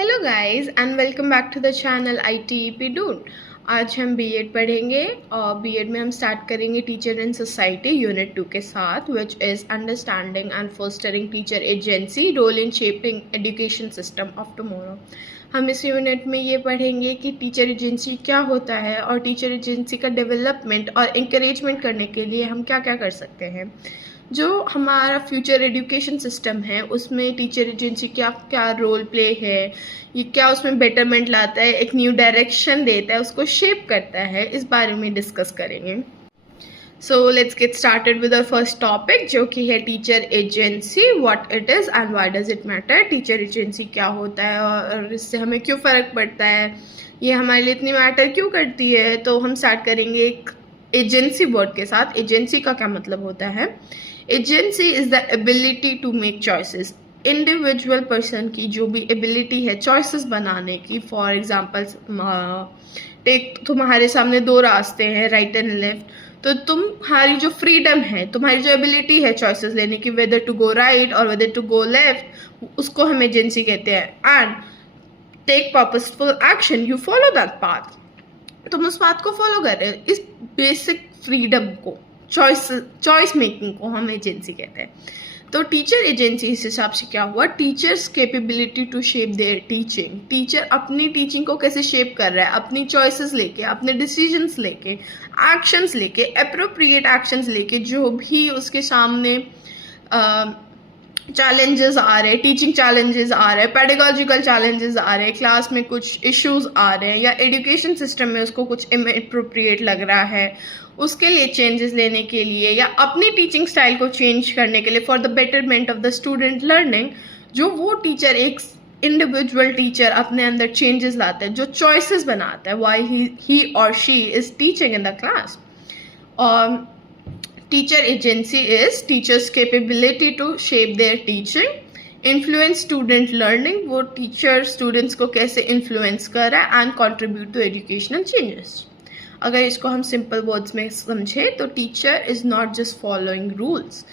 Hello guys and welcome back to the channel ITEP dude. आज हम BEd पढ़ेंगे और बीएड में हम स्टार्ट करेंगे टीचर इन सोसाइटी यूनिट 2 के साथ, which is understanding and fostering teacher agency role in shaping education system of tomorrow. हम इस यूनिट में ये पढ़ेंगे कि टीचर एजेंसी क्या होता है और टीचर एजेंसी का डेवलपमेंट और इंकरेजमेंट करने के लिए हम क्या क्या कर सकते हैं। जो हमारा फ्यूचर एजुकेशन सिस्टम है उसमें टीचर एजेंसी क्या क्या रोल प्ले है, ये क्या उसमें बेटरमेंट लाता है, एक न्यू डायरेक्शन देता है, उसको शेप करता है, इस बारे में डिस्कस करेंगे। So let's get started with the first topic जो कि है teacher agency, what it is and why does it matter. Teacher agency क्या होता है और इससे हमें क्यों फ़र्क पड़ता है, ये हमारे लिए इतनी मैटर क्यों करती है। तो हम स्टार्ट करेंगे एक एजेंसी वर्ड के साथ। एजेंसी का क्या मतलब होता है? Agency is the ability to make choices. Individual person की जो भी एबिलिटी है चॉइसेस बनाने की। फॉर एग्जाम्पल टेक, तुम्हारे सामने दो रास्ते हैं, राइट एंड लेफ्ट, तो तुम्हारी जो फ्रीडम है, तुम्हारी जो एबिलिटी है चॉइसेस लेने की, वेदर टू गो राइट और वेदर टू गो लेफ्ट, उसको हम एजेंसी कहते हैं। And take purposeful action, you follow that path, तुम उस बात को फॉलो कर रहे हो। इस बेसिक फ्रीडम को, चॉइस मेकिंग को हम एजेंसी कहते हैं। तो टीचर एजेंसी इस हिसाब से क्या हुआ? Teachers capability to shape their teaching. Teacher अपनी टीचिंग को कैसे शेप कर रहा है, अपनी चॉइसेस लेके, अपने डिसीजंस लेके, एक्शंस लेके, एप्रोप्रिएट एक्शंस लेके, जो भी उसके सामने चैलेंजेस आ रहे हैं, टीचिंग चैलेंजेस आ रहे हैं, पेडागॉजिकल चैलेंजेस आ रहे हैं, क्लास में कुछ इश्यूज आ रहे हैं या एजुकेशन सिस्टम में उसको कुछ इनअप्रोप्रिएट लग रहा है, उसके लिए चेंजेस लेने के लिए या अपनी टीचिंग स्टाइल को चेंज करने के लिए for the betterment of the student learning, जो वो टीचर, एक इंडिविजुअल टीचर अपने अंदर चेंजेस लाता है, जो चॉइसेस बनाता है व्हाई ही और she is teaching in the class. और teacher agency is teachers capability to shape their teaching, influence student learning, वो टीचर स्टूडेंट्स को कैसे इन्फ्लुएंस कर रहा है, and contribute to educational changes. अगर इसको हम सिंपल वर्ड्स में समझे तो teacher is not just following rules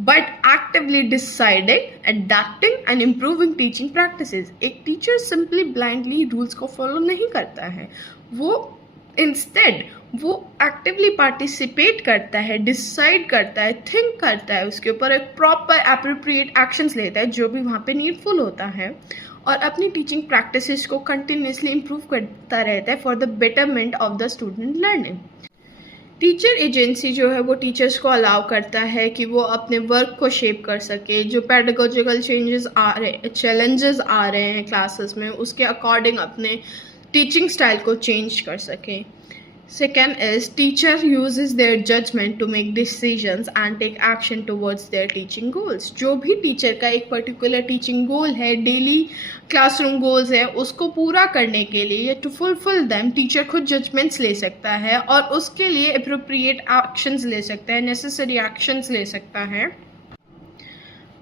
but actively deciding, adapting and improving teaching practices. एक टीचर सिंपली ब्लाइंडली रूल्स को फॉलो नहीं करता है, वो इंस्टेड वो एक्टिवली पार्टिसिपेट करता है, डिसाइड करता है, थिंक करता है, उसके ऊपर एक प्रॉपर एप्रोप्रिएट एक्शंस लेता है जो भी वहाँ पे नीडफुल होता है, और अपनी टीचिंग प्रैक्टिसेस को कंटिन्यूसली इम्प्रूव करता रहता है for the betterment of the student learning. Teacher agency जो है वो टीचर्स को अलाउ करता है कि वो अपने वर्क को शेप कर सके, जो पेडागॉजिकल चेंजेस आ रहे हैं, चैलेंजेस आ रहे हैं क्लासेस में, उसके अकॉर्डिंग अपने टीचिंग स्टाइल को चेंज कर सके। Second is teacher uses their judgment to make decisions and take action towards their teaching goals. जो भी टीचर का एक पर्टिकुलर टीचिंग गोल है, डेली क्लासरूम गोल्स है, उसको पूरा करने के लिए टू फुलफिल देम टीचर खुद जजमेंट्स ले सकता है और उसके लिए अप्रोप्रिएट एक्शंस ले सकता है, नेसेसरी एक्शंस ले सकता है।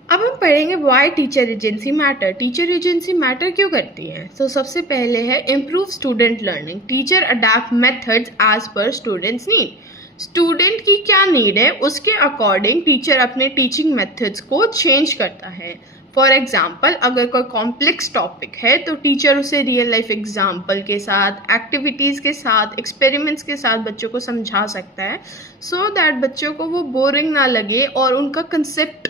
अब हम पढ़ेंगे why teacher agency matter. Teacher agency matter क्यों करती है? तो सबसे पहले है improve student learning. Teacher adapt methods as per students need. Student की क्या नीड है उसके अकॉर्डिंग टीचर अपने टीचिंग मेथड्स को चेंज करता है। फॉर एग्जाम्पल, अगर कोई कॉम्प्लेक्स टॉपिक है तो टीचर उसे रियल लाइफ एग्जाम्पल के साथ, एक्टिविटीज़ के साथ, एक्सपेरिमेंट्स के साथ बच्चों को समझा सकता है, सो दैट बच्चों को वो बोरिंग ना लगे और उनका कंसेप्ट,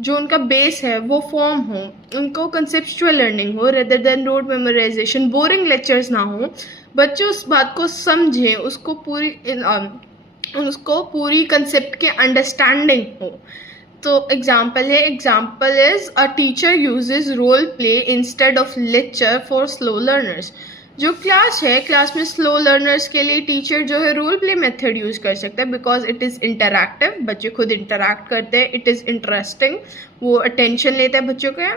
जो उनका बेस है, वो फॉर्म हो, उनको कंसेप्चुअल लर्निंग हो rather than road memorisation, boring lectures ना हो, बच्चे उस बात को समझें, उसको पूरी कंसेप्ट के अंडरस्टैंडिंग हो। तो एग्जाम्पल है, example is a teacher uses role play instead of lecture for slow learners. जो क्लास है, क्लास में स्लो लर्नर्स के लिए टीचर जो है रोल प्ले मेथड यूज कर सकता है, बिकॉज इट इज़ इंटरैक्टिव, बच्चे खुद इंटरैक्ट करते हैं, इट इज़ इंटरेस्टिंग, वो अटेंशन लेता है बच्चों का,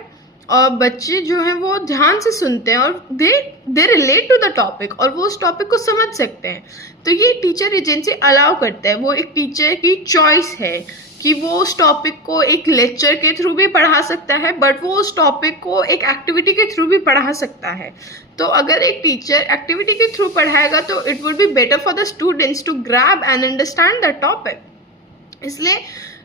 और बच्चे जो हैं वो ध्यान से सुनते हैं और they relate to the topic और वो उस टॉपिक को समझ सकते हैं। तो ये टीचर एजेंसी अलाउ करता है, वो एक टीचर की चॉइस है कि वो उस टॉपिक को एक लेक्चर के थ्रू भी पढ़ा सकता है, बट वो उस टॉपिक को एक एक्टिविटी के थ्रू भी पढ़ा सकता है। तो अगर एक टीचर एक्टिविटी के थ्रू पढ़ाएगा तो it would be better for the students to grab and understand the topic. इसलिए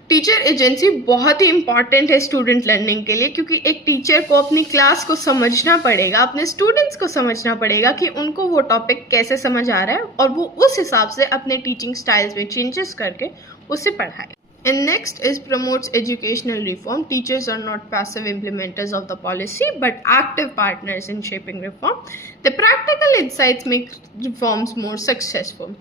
टीचर एजेंसी बहुत ही इंपॉर्टेंट है स्टूडेंट लर्निंग के लिए, क्योंकि एक टीचर को अपनी क्लास को समझना पड़ेगा, अपने स्टूडेंट्स को समझना पड़ेगा कि उनको वो टॉपिक कैसे समझ आ रहा है और वो उस हिसाब से अपने टीचिंग स्टाइल्स में चेंजेस करके उसे पढ़ाए. And next is promotes educational reform. Teachers are not passive implementers of the policy, but active partners in shaping reform. The practical insights make reforms more successful.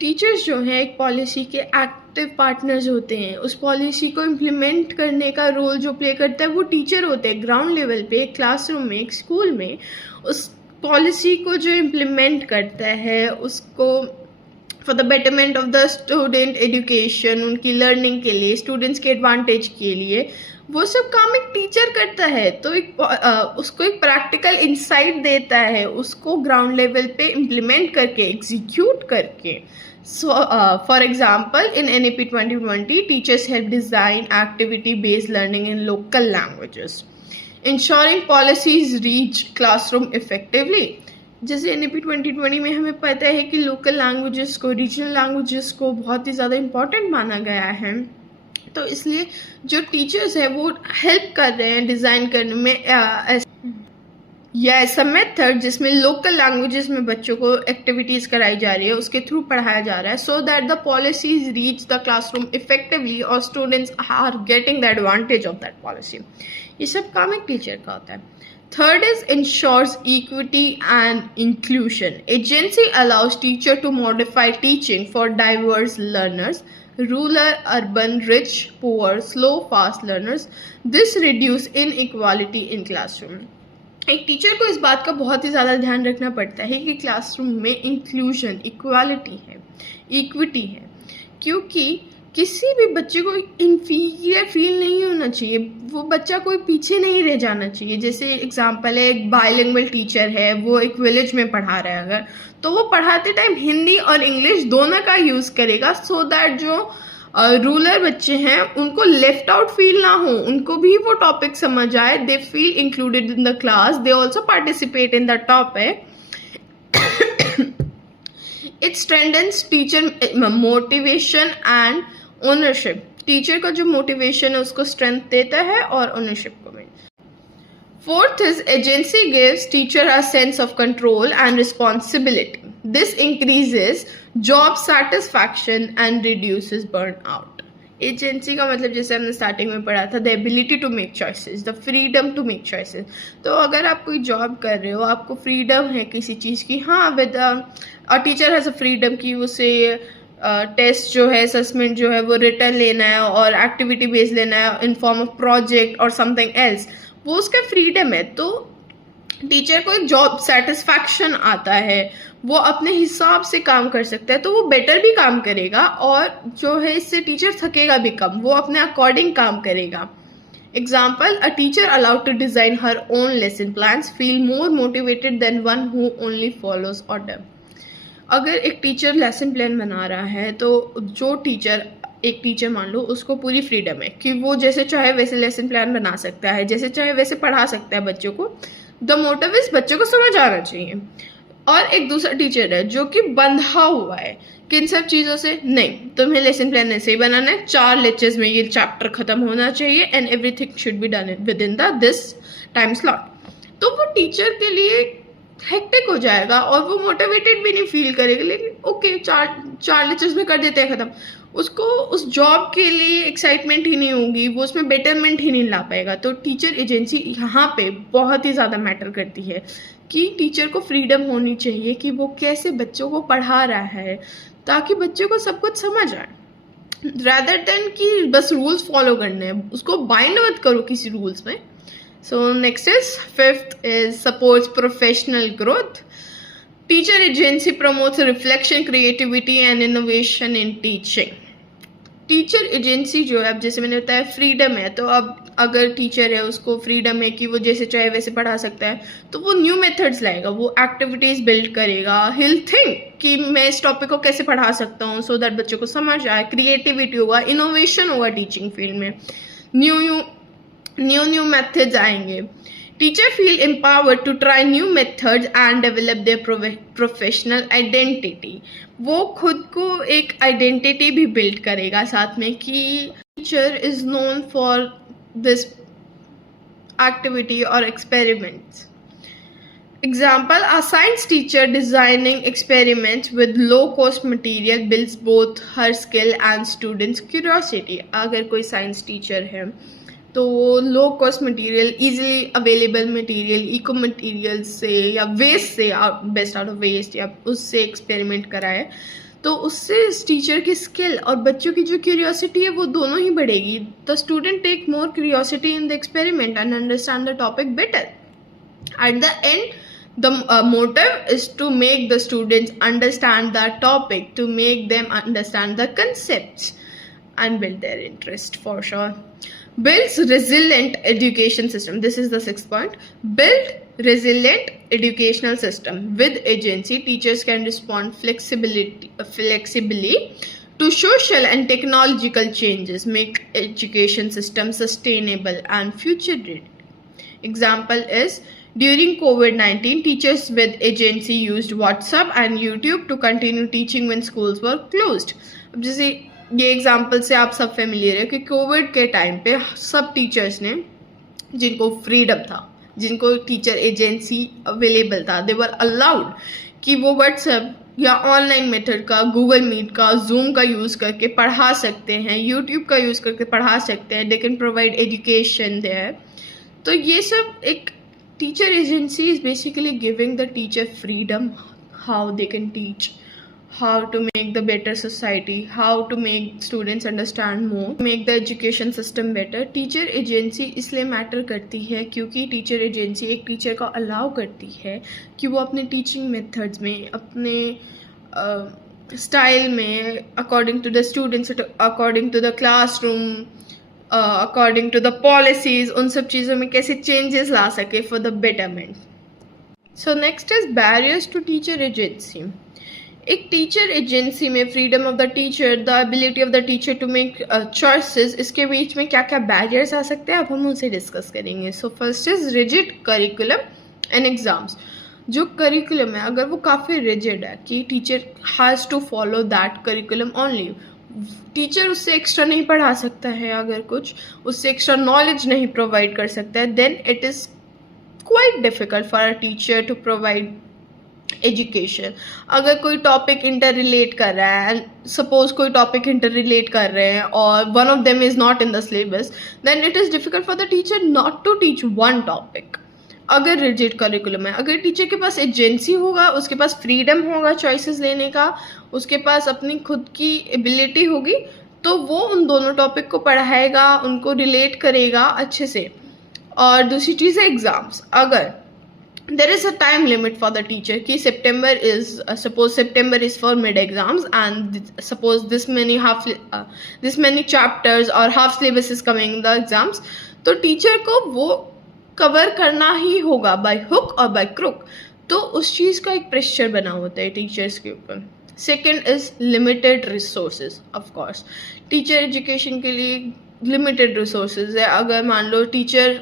Teachers जो हैं एक policy के active partners होते हैं. उस policy को implement करने का रोल जो प्ले करता है वो टीचर होते हैं. ग्राउंड लेवल पे एक क्लासरूम में, एक स्कूल में उस पॉलिसी को जो इम्प्लीमेंट करता है उसको for the betterment of the student education, उनकी लर्निंग के लिए, स्टूडेंट्स के एडवांटेज के लिए, वो सब काम एक टीचर करता है. तो उसको एक प्रैक्टिकल इंसाइट देता है, उसको ग्राउंड लेवल पे इम्प्लीमेंट करके, एग्जीक्यूट करके. For example, in NEP 2020, teachers help design activity-based learning in local languages, ensuring policies reach classroom effectively. जैसे NEP 2020 में हमें पता है कि लोकल लैंग्वेजेस को, रीजनल लैंग्वेजेस को बहुत ही ज़्यादा इम्पॉर्टेंट माना गया है. तो इसलिए जो टीचर्स हैं वो हेल्प कर रहे हैं डिज़ाइन करने में या ऐसा मेथड जिसमें लोकल लैंग्वेजेस में बच्चों को एक्टिविटीज़ कराई जा रही है, उसके थ्रू पढ़ाया जा रहा है, so that the policies reach the classroom effectively और students are getting the advantage of that policy. ये सब काम एक टीचर का होता है. Third is ensures equity and inclusion. Agency allows teacher to modify teaching for diverse learners, rural, urban, rich, poor, slow, fast learners. This reduce inequality in classroom. एक teacher को इस बात का बहुत ही ज़्यादा ध्यान रखना पड़ता है कि क्लासरूम में इंक्लूजन, इक्वालिटी है, इक्विटी है, क्योंकि किसी भी बच्चे को इन्फीरियर फील नहीं होना चाहिए. वो बच्चा कोई पीछे नहीं रह जाना चाहिए. जैसे एग्जांपल है, एक बायलिंगुअल टीचर है, वो एक विलेज में पढ़ा रहा है अगर, तो वो पढ़ाते टाइम हिंदी और इंग्लिश दोनों का यूज़ करेगा, सो दैट जो रूरल बच्चे हैं उनको लेफ्ट आउट फील ना हो, उनको भी वो टॉपिक समझ आए, they feel included in the class, they also participate in the topic. It strengthens teacher motivation and ownership. Teacher का जो मोटिवेशन है उसको स्ट्रेंथ देता है और ओनरशिप को भी. Fourth is agency gives teacher a sense of control and responsibility. This increases job satisfaction and reduces burnout. Agency का मतलब जैसे हमने स्टार्टिंग में पढ़ा था, the ability to make choices, the freedom to make choices. तो अगर आप कोई जॉब कर रहे हो, आपको फ्रीडम है किसी चीज़ की, हाँ with a teacher has a freedom की उसे टेस्ट जो है, असेसमेंट जो है वो रिटर्न लेना है और एक्टिविटी बेस्ड लेना है इन फॉर्म ऑफ प्रोजेक्ट और समथिंग एल्स, वो उसका फ्रीडम है. तो टीचर को एक जॉब सेटिस्फैक्शन आता है, वो अपने हिसाब से काम कर सकता है, तो वो बेटर भी काम करेगा और जो है इससे टीचर थकेगा भी कम, वो अपने अकॉर्डिंग काम करेगा. Example, a teacher allowed to design her own lesson plans feel more motivated than one who only follows order. अगर एक टीचर लेसन प्लान बना रहा है तो जो टीचर, एक टीचर मान लो उसको पूरी फ्रीडम है कि वो जैसे चाहे वैसे लेसन प्लान बना सकता है, जैसे चाहे वैसे पढ़ा सकता है बच्चों को. द मोटिव इज बच्चों को समझ आना चाहिए. और एक दूसरा टीचर है जो कि बंधा हुआ है किन सब चीज़ों से, नहीं तुम्हें लेसन प्लान ऐसे ही बनाना है, 4 लेक्चर्स में ये चैप्टर खत्म होना चाहिए and everything should be done with in the this time slot. तो वो टीचर के लिए हेक्टिक हो जाएगा और वो मोटिवेटेड भी नहीं फील करेगा. लेकिन ओके, चार लेक्चर्स में कर देते हैं खत्म, उसको उस जॉब के लिए एक्साइटमेंट ही नहीं होगी, वो उसमें बेटरमेंट ही नहीं ला पाएगा. तो टीचर एजेंसी यहाँ पे बहुत ही ज़्यादा मैटर करती है कि टीचर को फ्रीडम होनी चाहिए कि वो कैसे बच्चों को पढ़ा रहा है ताकि बच्चों को सब कुछ समझ आए, रैदर देन कि बस रूल्स फॉलो करने हैं. उसको बाइंड मत करो किसी रूल्स में. So next is, fifth is supports professional growth. Teacher agency promotes reflection, creativity and innovation in teaching. Teacher agency जो है, अब जैसे मैंने बताया फ्रीडम है, तो अब अगर टीचर है उसको फ्रीडम है कि वो जैसे चाहे वैसे पढ़ा सकता है, तो वो न्यू मेथड्स लाएगा, वो एक्टिविटीज़ बिल्ड करेगा. हिल थिंक कि मैं इस टॉपिक को कैसे पढ़ा सकता हूँ सो दैट बच्चों को समझ आए. क्रिएटिविटी होगा, इनोवेशन होगा टीचिंग फील्ड में, न्यू मेथड्स आएंगे. Teacher feel empowered to try new methods and develop their professional identity. वो खुद को एक आइडेंटिटी भी बिल्ड करेगा साथ में कि teacher is known for this activity or experiments. Example, a science teacher designing experiments with low-cost material builds both her skill and students' curiosity. अगर कोई science teacher है तो low cost material, easily available material, eco material से या waste से, best out of waste या उससे experiment कराए तो उससे इस टीचर की स्किल और बच्चों की जो क्यूरियोसिटी है वो दोनों ही बढ़ेगी. The student take more curiosity in the experiment and understand the topic better. At the end the motive is to make the students understand the topic, to make them understand the concepts and build their interest for sure. Builds resilient education system. This is the 6th point. Build resilient educational system. With agency, teachers can respond flexibly to social and technological changes, make education system sustainable and future ready. Example is, during COVID-19, teachers with agency used WhatsApp and YouTube to continue teaching when schools were closed. अब जैसे ये example से आप सब familiar है कि Covid के time पे सब टीचर्स ने, जिनको फ्रीडम था, जिनको टीचर एजेंसी अवेलेबल था, दे वर अलाउड कि वो व्हाट्सएप या ऑनलाइन मेथड का, गूगल मीट का, जूम का यूज़ करके पढ़ा सकते हैं, यूट्यूब का यूज़ करके पढ़ा सकते हैं. They can provide education there. तो ये सब एक teacher agency is basically giving the teacher freedom, how they can teach, how to make the better society, how to make students understand more, make the education system better. Teacher agency इसलिए matter करती है क्योंकि teacher agency एक teacher को allow करती है कि वो अपने टीचिंग मेथड्स में, अपने स्टाइल में, according to the students, according to the classroom, according to the policies, उन सब चीज़ों में कैसे चेंजेस ला सके for the betterment. So next is barriers to teacher agency. एक टीचर एजेंसी में freedom of the teacher, the ability of the teacher to make choices, इसके बीच में क्या क्या बैरियर्स आ सकते हैं अब हम उनसे डिस्कस करेंगे. So first is rigid curriculum and exams. जो करिकुलम है अगर वो काफ़ी रिजिड है कि teacher has to follow that curriculum only, teacher उससे एक्स्ट्रा नहीं पढ़ा सकता है, अगर कुछ उससे एक्स्ट्रा नॉलेज नहीं प्रोवाइड कर सकता है, then it is quite difficult for a teacher to provide education. अगर कोई टॉपिक इंटर रिलेट कर रहा है, सपोज कोई टॉपिक इंटर रिलेट कर रहे हैं और one of them is not in the syllabus, then it is difficult for the teacher not to teach one topic. अगर रिजिड करिकुलम है, अगर टीचर के पास एजेंसी होगा, उसके पास फ्रीडम होगा चॉइसेस लेने का, उसके पास अपनी खुद की एबिलिटी होगी, तो वो उन दोनों टॉपिक को पढ़ाएगा, उनको रिलेट करेगा अच्छे से. और दूसरी चीज़ है एग्ज़ाम्स. अगर there is a time limit for the teacher कि suppose September is for mid exams and suppose this many chapters और half syllabus is coming the exams, तो टीचर को वो कवर करना ही होगा by hook or by crook. तो उस चीज़ का एक प्रेशर बना होता है टीचर्स के ऊपर. Second is limited resources. Of course teacher education के लिए लिमिटेड रिसोर्सेज है. अगर मान लो teacher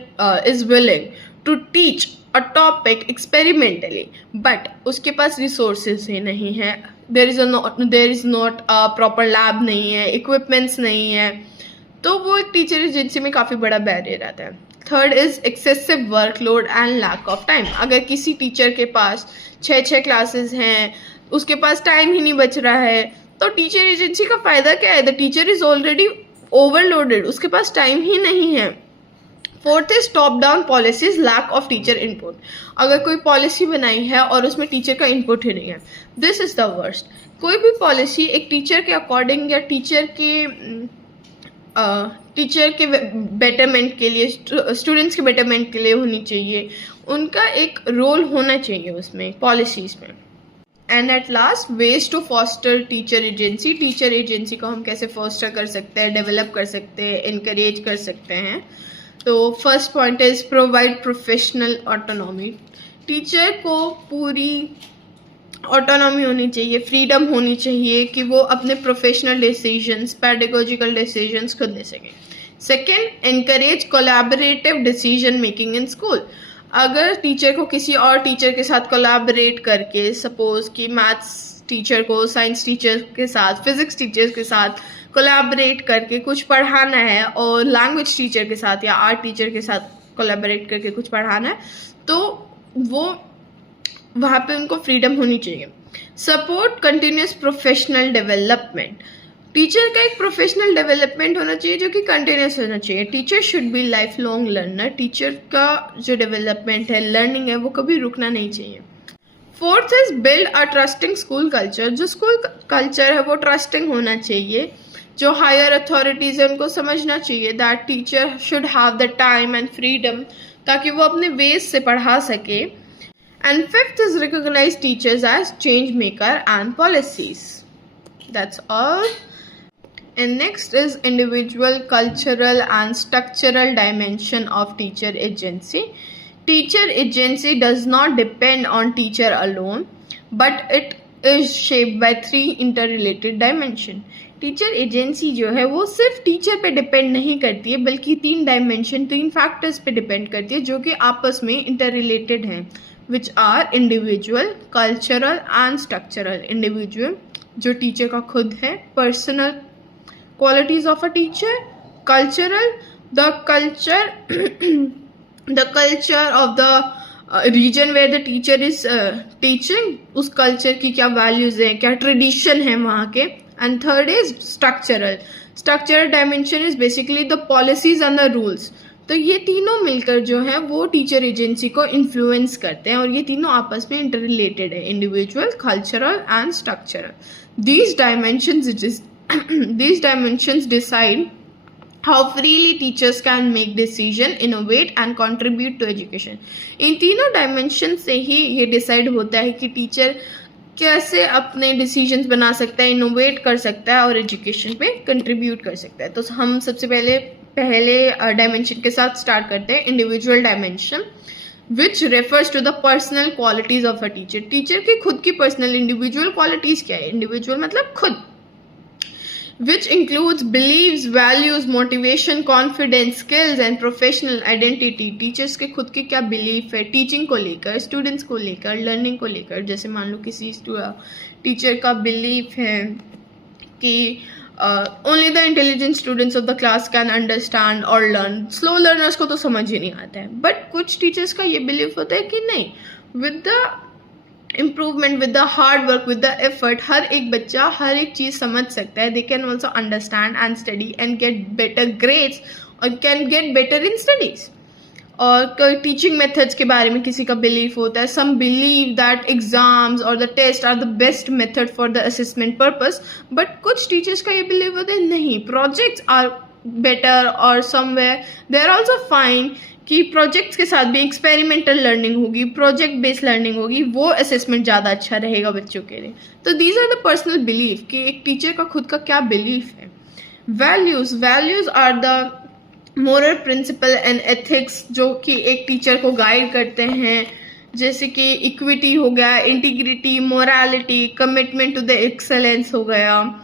is willing to teach a topic experimentally but उसके पास रिसोर्सेज ही नहीं है, there is not a proper lab नहीं है, इक्विपमेंट्स नहीं है, तो वो एक टीचर एजेंसी में काफ़ी बड़ा बैरियर आता है. Third is excessive workload and lack of time. अगर किसी टीचर के पास 6 क्लासेस हैं, उसके पास टाइम ही नहीं बच रहा है, तो टीचर एजेंसी का फ़ायदा क्या है? The teacher is already overloaded, उसके पास टाइम ही नहीं है. Fourth is top down policies, lack of teacher input. अगर कोई पॉलिसी बनाई है और उसमें टीचर का इनपुट ही नहीं है, दिस इज द वर्स्ट. कोई भी पॉलिसी एक टीचर के अकॉर्डिंग या टीचर के बेटरमेंट के लिए, स्टूडेंट्स के बेटरमेंट के लिए होनी चाहिए. उनका एक रोल होना चाहिए उसमें, पॉलिसीज़ में. And at last, ways to foster teacher agency. Teacher agency को हम कैसे फॉस्टर कर सकते हैं, डेवलप कर सकते हैं, इनकरेज कर सकते हैं. तो first point is provide professional autonomy. Teacher को पूरी ऑटोनॉमी होनी चाहिए, फ्रीडम होनी चाहिए कि वो अपने प्रोफेशनल डिसीजंस, पेडागोजिकल डिसीजंस खुद ले सकें. Second, encourage collaborative decision making in school. अगर टीचर को किसी और टीचर के साथ कोलैबोरेट करके, सपोज कि मैथ्स टीचर को साइंस टीचर के साथ, फिजिक्स टीचर के साथ कोलैबोरेट करके कुछ पढ़ाना है, और लैंग्वेज टीचर के साथ या आर्ट टीचर के साथ कोलैबोरेट करके कुछ पढ़ाना है, तो वो वहाँ पे उनको फ्रीडम होनी चाहिए। Support continuous professional development, teacher का एक प्रोफेशनल डेवलपमेंट होना चाहिए जो कि कंटिन्यूस होना चाहिए। Teacher should be life long learner, teacher का जो डेवलपमेंट है, लर्निंग है, वो कभी रुकना नहीं चाहिए। Fourth is build a trusting school culture, जो स्कूल कल्चर है वो ट्रस्टिंग होना चाहिए। जो हायर अथॉरिटीज है उनको समझना चाहिए that teacher should have the time and freedom, ताकि वो अपने वेज से पढ़ा सके। And fifth is recognize teachers as change maker and policies. That's all. And next is individual, cultural and structural dimension of teacher agency. Teacher agency does not depend on teacher alone, but it is shaped by 3 interrelated dimension. Teacher agency जो है वो सिर्फ teacher पे depend नहीं करती है, बल्कि 3 dimension, 3 factors पे डिपेंड करती है जो कि आपस में इंटररिलेटेड हैं, which are individual, cultural and structural. Individual जो टीचर का खुद है, personal qualities of a teacher, cultural, the culture of the region where the teacher is teaching, उस culture की क्या values हैं, क्या tradition है वहाँ के। and third is structural dimension is basically the policies and the rules। तो ये तीनों मिलकर जो है वो टीचर एजेंसी को इन्फ्लुएंस करते हैं, और ये तीनों आपस में इंटररिलेटेड है, individual, cultural and structural. These dimensions decide how freely teachers can make decision, innovate and contribute to education। इन तीनों डायमेंशन से ही ये डिसाइड होता है कि टीचर कैसे अपने डिसीजंस बना सकता है, इनोवेट कर सकता है और एजुकेशन पे कंट्रीब्यूट कर सकता है। तो हम सबसे पहले डायमेंशन के साथ स्टार्ट करते हैं, individual dimension, which refers to the personal qualities of a teacher. Teacher की खुद की पर्सनल इंडिविजुअल क्वालिटीज क्या है? इंडिविजुअल मतलब खुद, which includes beliefs, values, motivation, confidence, skills and professional identity। Teachers के खुद के क्या बिलीफ है टीचिंग को लेकर, स्टूडेंट्स को लेकर, लर्निंग को लेकर। जैसे मान लो किसी टीचर का बिलीफ है कि only the intelligent students of the class can understand और लर्न, स्लो लर्नर्स को तो समझ ही नहीं आता है। बट कुछ टीचर्स का ये बिलीफ होता है कि नहीं, with the improvement, with the hard work, with the effort, हर एक बच्चा हर एक चीज़ समझ सकता है। They can also understand and study and get better grades और can get better in studies. और टीचिंग मेथड्स के बारे में किसी का बिलीफ होता है, सम बिलीव दैट एग्जाम्स और the test are the best method for the assessment purpose. But कुछ टीचर्स का ये बिलीव होता है नहीं, प्रोजेक्ट्स आर बेटर, और somewhere they are also fine कि प्रोजेक्ट्स के साथ भी एक्सपेरिमेंटल लर्निंग होगी, प्रोजेक्ट बेस्ड लर्निंग होगी, वो असेसमेंट ज़्यादा अच्छा रहेगा बच्चों के लिए। तो these are the personal belief कि एक टीचर का खुद का क्या बिलीफ है। Values are the moral principle and ethics जो कि एक टीचर को गाइड करते हैं, जैसे कि इक्विटी हो गया, integrity, morality, commitment to the excellence हो गया,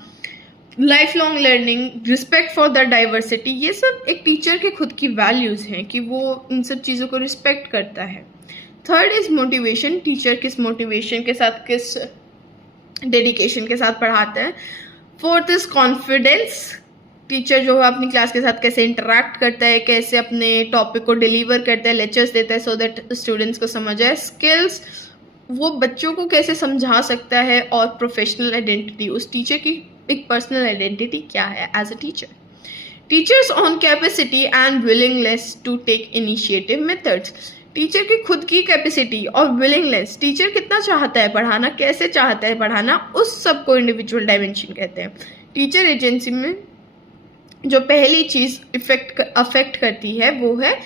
life long learning, respect for the diversity. ये सब एक टीचर के खुद की वैल्यूज़ हैं कि वो इन सब चीज़ों को रिस्पेक्ट करता है। थर्ड इज मोटिवेशन, टीचर किस मोटिवेशन के साथ, किस डेडिकेशन के साथ पढ़ाता है। फोर्थ इज कॉन्फिडेंस, टीचर जो है अपनी क्लास के साथ कैसे इंटरेक्ट करता है, कैसे अपने टॉपिक को डिलीवर करता है, लेक्चर्स देता है सो दैट स्टूडेंट्स को समझ आए। स्किल्स, वो बच्चों को कैसे समझा सकता है। और प्रोफेशनल आइडेंटिटी, उस टीचर की एक पर्सनल आइडेंटिटी क्या है as a teacher. Teachers on capacity and willingness to take initiative methods, teacher की खुद की कैपेसिटी और विलिंगनेस, टीचर कितना चाहता है पढ़ाना, कैसे चाहता है पढ़ाना, उस सब को इंडिविजुअल डायमेंशन कहते हैं। टीचर एजेंसी में जो पहली चीज़ अफेक्ट करती है वो है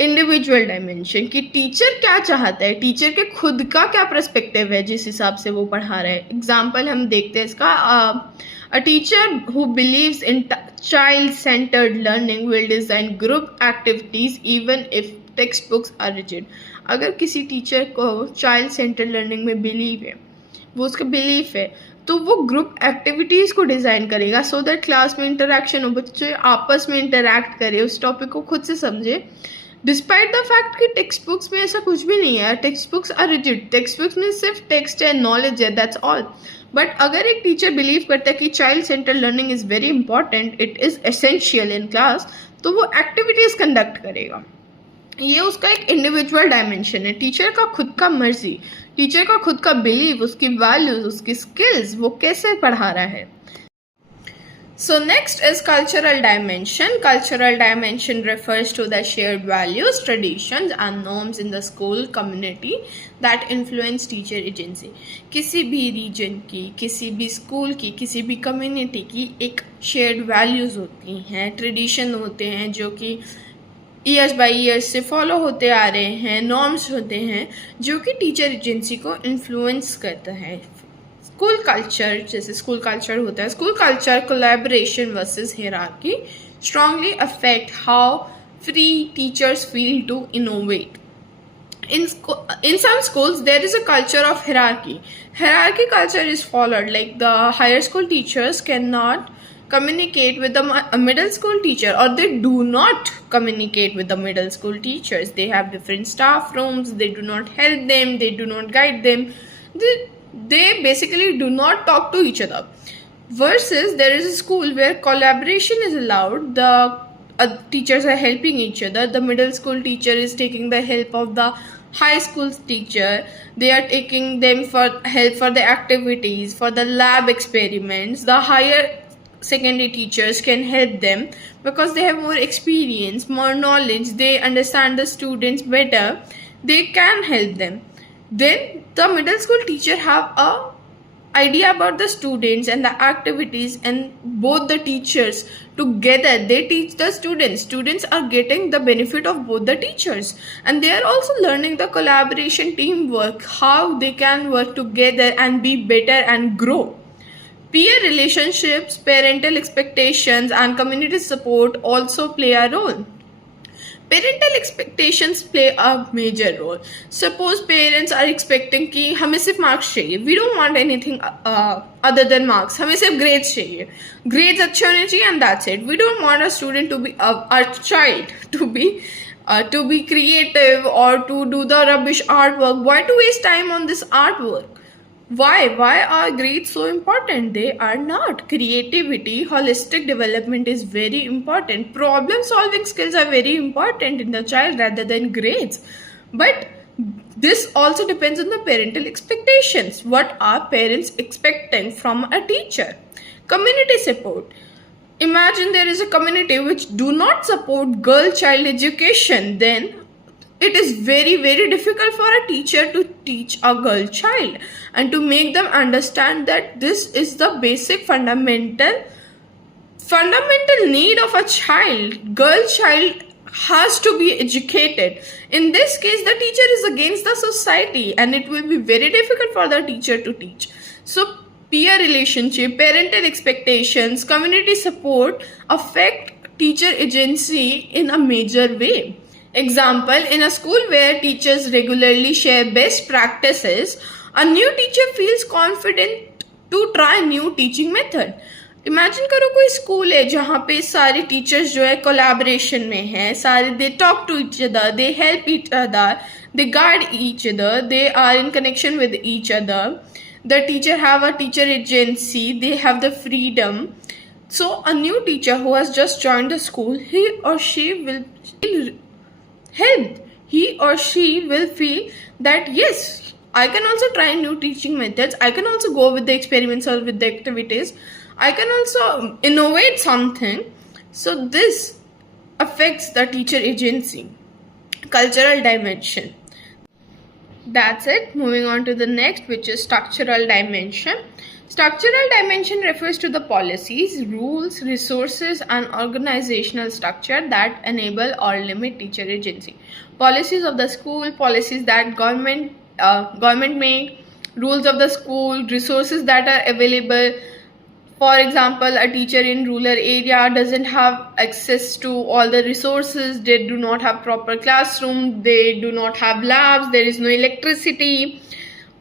इंडिविजुअल डायमेंशन, कि टीचर क्या चाहता है, टीचर के खुद का क्या पर्सपेक्टिव है जिस हिसाब से वो पढ़ा रहा है। एग्जाम्पल हम देखते हैं इसका, a teacher who believes in child centred learning will design group activities even if text books are rigid. अगर किसी टीचर को चाइल्ड सेंटर्ड लर्निंग में बिलीव है, वो उसका बिलीफ है, तो वो ग्रुप एक्टिविटीज़ को डिज़ाइन करेगा सो दैट क्लास में इंटरेक्शन हो, बच्चे आपस में इंटरेक्ट करें, उस टॉपिक को खुद से समझे, डिस्पाइट द फैक्ट कि टेक्स्ट बुक्स में ऐसा कुछ भी नहीं है, text books are rigid, text books में सिर्फ टेक्स्ट है, नॉलेज है, दैट्स ऑल. बट अगर एक टीचर बिलीव करता है कि child centre learning is very important, it is essential in class, तो वो एक्टिविटीज कंडक्ट करेगा. ये उसका एक इंडिविजुअल डायमेंशन है. टीचर का खुद का मर्जी, टीचर का खुद का बिलीव, उसकी वैल्यूज, उसकी स्किल्स, वो कैसे पढ़ा रहा है. So next is cultural dimension. Cultural dimension refers to the shared values, traditions and norms in the school community that influence teacher agency. किसी भी region की, किसी भी school की, किसी भी community की एक shared values होती हैं, tradition होते हैं जो कि ईयर्स बाई ईयर्स से फॉलो होते आ रहे हैं, नॉर्म्स होते हैं जो कि टीचर एजेंसी को इन्फ्लुएंस करता है. स्कूल कल्चर, जैसे स्कूल कल्चर होता है, school culture collaboration versus hierarchy strongly affect how free teachers feel to innovate. In some schools there is a culture of hierarchy. Hierarchy culture is followed, like the higher school teachers cannot communicate with the middle school teacher, or they do not communicate with the middle school teachers. They have different staff rooms, they do not help them, they do not guide them, they basically do not talk to each other. Versus there is a school where collaboration is allowed, the teachers are helping each other, the middle school teacher is taking the help of the high school teacher, they are taking them for help for the activities, for the lab experiments. The higher secondary teachers can help them because they have more experience, more knowledge, they understand the students better, they can help them. Then the middle school teacher have a idea about the students and the activities, and both the teachers together they teach the students are getting the benefit of both the teachers, and they are also learning the collaboration, teamwork, how they can work together and be better and grow. Peer relationships, parental expectations and community support also play a role. Parental expectations play a major role. Suppose parents are expecting कि हमें सिर्फ marks चाहिए, we don't want anything other than marks, हमें सिर्फ grades चाहिए, grades अच्छे होने चाहिए and that's it. We don't want a student to be our child to be creative or to do the rubbish artwork. Why to waste time on this artwork? Why are grades so important? They are not. Creativity, holistic development is very important. Problem solving skills are very important in the child rather than grades. But this also depends on the parental expectations. What are parents expecting from a teacher? Community support. Imagine there is a community which do not support girl child education, then it is very, very difficult for a teacher to teach a girl child and to make them understand that this is the basic fundamental need of a child. Girl child has to be educated. In this case, the teacher is against the society and it will be very difficult for the teacher to teach. So peer relationship, parental expectations, community support affect teacher agency in a major way. Example, in a school where teachers regularly share best practices, a new teacher feels confident to try new teaching method. Imagine करो कोई school है जहाँ पे सारे teachers जो है collaboration में हैं, सारे they talk to each other, they help each other, they guide each other, they are in connection with each other. The teacher have a teacher agency, they have the freedom. So a new teacher who has just joined the school, he or she will feel helped. He or she will feel that yes, I can also try new teaching methods, I can also go with the experiments or with the activities, I can also innovate something. So this affects the teacher agency. Cultural dimension. That's it. Moving on to the next, which is structural dimension. Structural dimension refers to the policies, rules, resources and organizational structure that enable or limit teacher agency. Policies of the school, policies that government make, rules of the school, resources that are available. For example, a teacher in rural area doesn't have access to all the resources, they do not have proper classroom, they do not have labs, there is no electricity.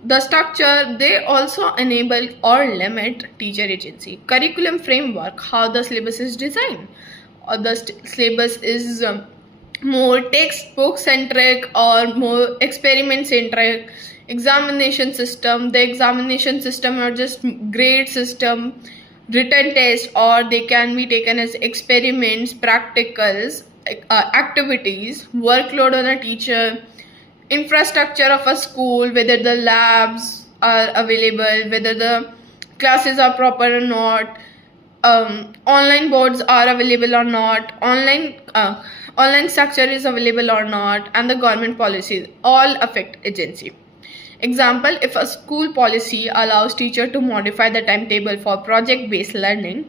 The structure, they also enable or limit teacher agency. Curriculum framework, how the syllabus is designed. Or the syllabus is more textbook centric or more experiment centric examination system. The examination system are just grade system, written test, or they can be taken as experiments, practicals, activities, workload on a teacher, infrastructure of a school, whether the labs are available, whether the classes are proper or not, online boards are available or not, online structure is available or not, and the government policies all affect agency. Example, if a school policy allows teacher to modify the timetable for project based learning,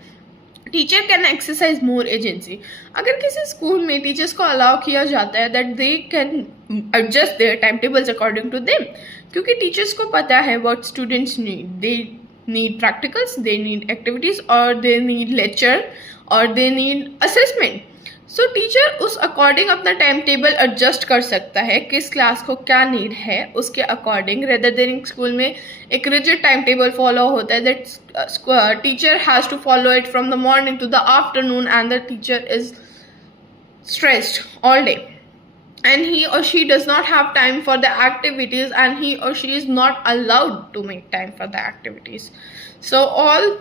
teacher can exercise more agency. अगर किसी school में teachers को allow किया जाता है that they can adjust their time tables according to them, क्योंकि teachers को पता है what students need. They need practicals, they need activities, और दे नीड लेक्चर, और they need assessment. So teacher उस अकॉर्डिंग अपना टाइम टेबल एडजस्ट कर सकता है, किस क्लास को क्या नीड है उसके अकॉर्डिंग, रेदर देन स्कूल में एक रिजिड टाइम टेबल फॉलो होता है that teacher has to follow it from the morning to the afternoon, and the teacher is stressed all day, and he or she does not have time for the activities, and he or she is not allowed to make time for the activities. So all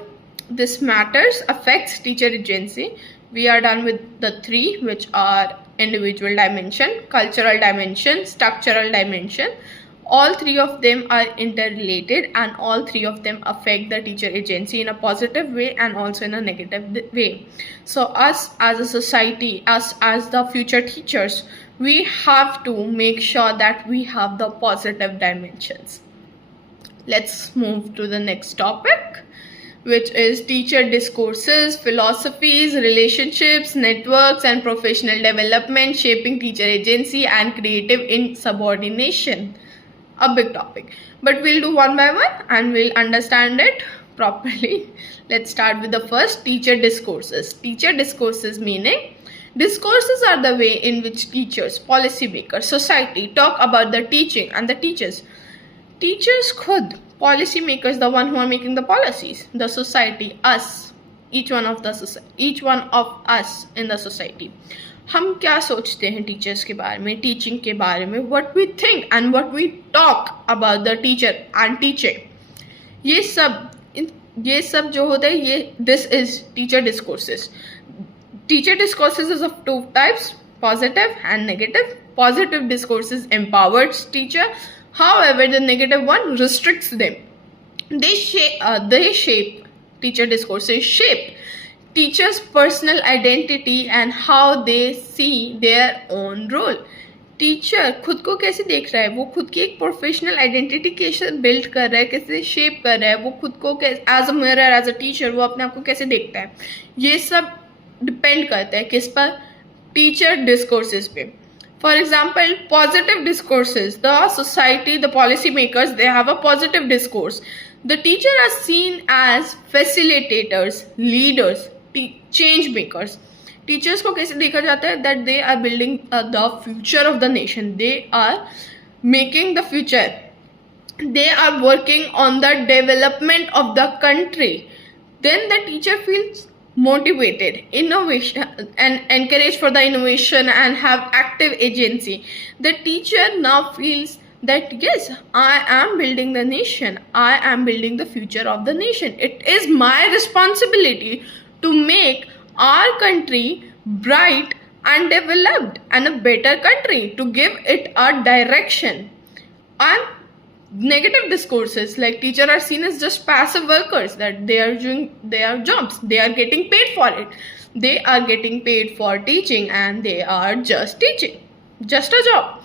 this matters affects teacher agency. We are done with the three, which are individual dimension, cultural dimension, structural dimension. All three of them are interrelated, and all three of them affect the teacher agency in a positive way and also in a negative way. So us as a society, us as the future teachers, we have to make sure that we have the positive dimensions. Let's move to the next topic, which is teacher discourses, philosophies, relationships, networks, and professional development shaping teacher agency and creative insubordination. A big topic, but we'll do one by one and we'll understand it properly. Let's start with the first, teacher discourses. Teacher discourses meaning discourses are the way in which teachers, policy makers, society talk about the teaching and the teachers. Teachers khud, policy makers, the one who are making the policies, the society, us, each one of us in the society. हम क्या सोचते हैं teachers के बारे में, teaching के बारे में, what we think and what we talk about the teacher and teaching. ये सब जो होता है, ये this is teacher discourses. Teacher discourses is of two types, positive and negative. Positive discourses empowers teacher, however the negative one restricts them. They shape teacher discourses shape teachers' personal identity and how they see their own role. Teacher खुद को कैसे देख रहा है, वो खुद की एक प्रोफेशनल आइडेंटिटी कैसे बिल्ड कर रहा है, कैसे शेप कर रहा है, वो खुद को as a mirror, as a teacher वो अपने आप को कैसे देखता है, ये सब डिपेंड करता है किस पर, टीचर डिस्कोर्सेस पे. For example, positive discourses. The society, the policy makers, they have a positive discourse. The teacher are seen as facilitators, leaders, change makers. Teachers को कैसे देखा जाता है, that they are building the future of the nation. They are making the future. They are working on the development of the country. Then the teacher feels motivated, innovation, and encouraged for the innovation and have active agency. The teacher now feels that yes, I am building the nation, I am building the future of the nation. It is my responsibility to make our country bright and developed and a better country, to give it a direction. And negative discourses like teacher are seen as just passive workers, that they are doing their jobs, they are getting paid for it, they are getting paid for teaching and they are just teaching, just a job.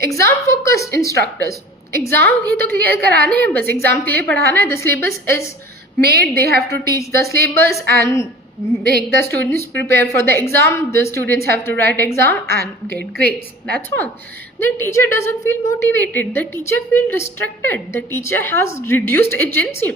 Exam focused instructors, exam ही तो clear कराने हैं, बस exam के लिए पढ़ाना है. The syllabus is made, they have to teach the syllabus and make the students prepare for the exam. The students have to write exam and get grades. That's all. The teacher doesn't feel motivated. The teacher feels restricted. The teacher has reduced agency.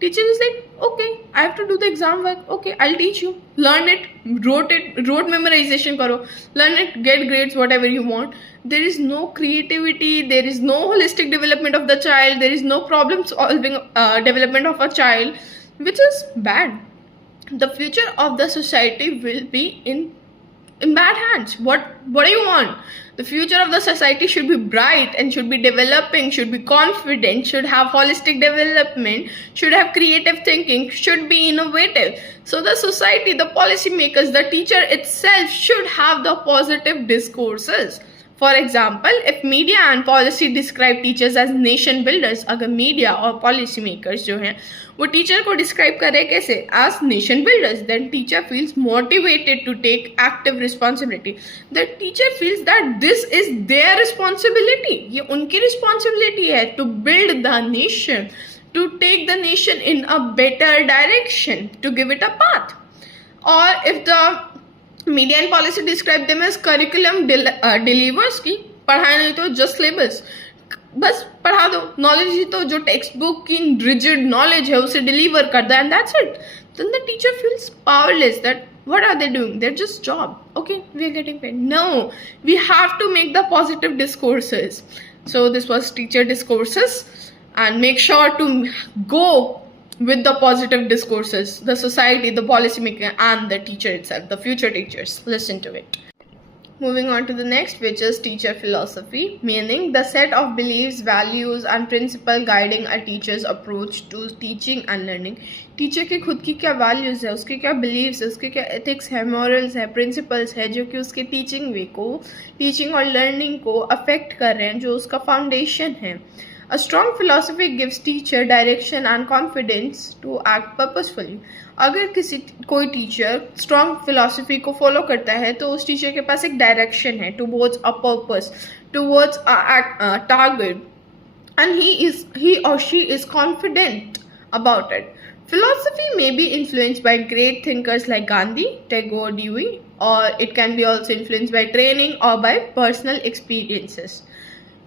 Teacher is like, okay, I have to do the exam work. Okay, I'll teach you. Learn it. Rote memorization karo. Learn it. Get grades, whatever you want. There is no creativity. There is no holistic development of the child. There is no problem solving development of a child, which is bad. The future of the society will be in in bad hands. What do you want? The future of the society should be bright and should be developing, should be confident, should have holistic development, should have creative thinking, should be innovative. So the society, the policymakers, the teacher itself should have the positive discourses. For example, if media and policy describe teachers as nation builders, अगर media और policy makers जो हैं वो teacher को describe कर रहे हैं कैसे as nation builders, then teacher feels motivated to take active responsibility. The teacher feels that this is their responsibility. ये उनकी responsibility है to build the nation, to take the nation in a better direction, to give it a path. Or if the media and policy describe them as curriculum delivers की पढ़ाई नहीं तो just syllabus, बस पढ़ा दो, knowledge ही तो जो टेक्स्ट बुक की रिजिड नॉलेज है उसे डिलीवर कर दो and that's it. Then the teacher feels powerless that what are they doing? They're just job. Okay, we're getting paid. No, we have to make the positive discourses. So this was teacher discourses, and make sure to go with the positive discourses, the society, the policymaker, and the teacher itself, the future teachers. Listen to it. Moving on to the next, which is teacher philosophy, meaning the set of beliefs, values, and principles guiding a teacher's approach to teaching and learning. Teacher की खुद की क्या values है, उसके क्या beliefs है, उसके क्या एथिक्स है, मॉरल्स है, प्रिंसिपल्स है, जो कि उसके टीचिंग वे को, टीचिंग और लर्निंग को अफेक्ट कर रहे हैं, जो उसका फाउंडेशन है. A strong philosophy gives teacher direction and confidence to act purposefully. अगर कोई टीचर स्ट्रॉन्ग फिलोसफी को फॉलो करता है तो उस टीचर के पास एक डायरेक्शन है towards a purpose, towards a target, and he or she is confident about it. Philosophy may be influenced by great thinkers like Gandhi, Tagore, Dewey, or it can be also influenced by training or by personal experiences.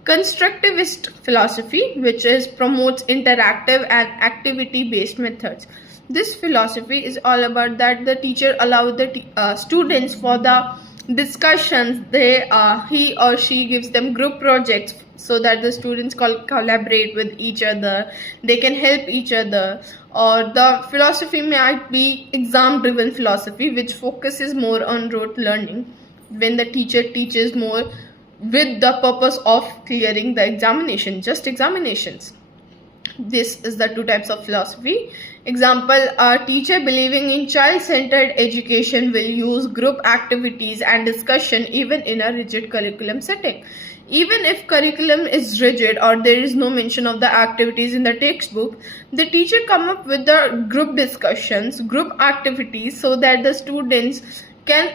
Constructivist philosophy, which promotes interactive and activity-based methods. This philosophy is all about that the teacher allows the students for the discussions. He or she gives them group projects so that the students collaborate with each other. They can help each other. Or the philosophy might be exam-driven philosophy, which focuses more on rote learning, when the teacher teaches more with the purpose of clearing the examination, just examinations. This is the two types of philosophy. Example, a teacher believing in child-centered education will use group activities and discussion even in a rigid curriculum setting. Even if curriculum is rigid or there is no mention of the activities in the textbook, the teacher come up with the group discussions, group activities, so that the students can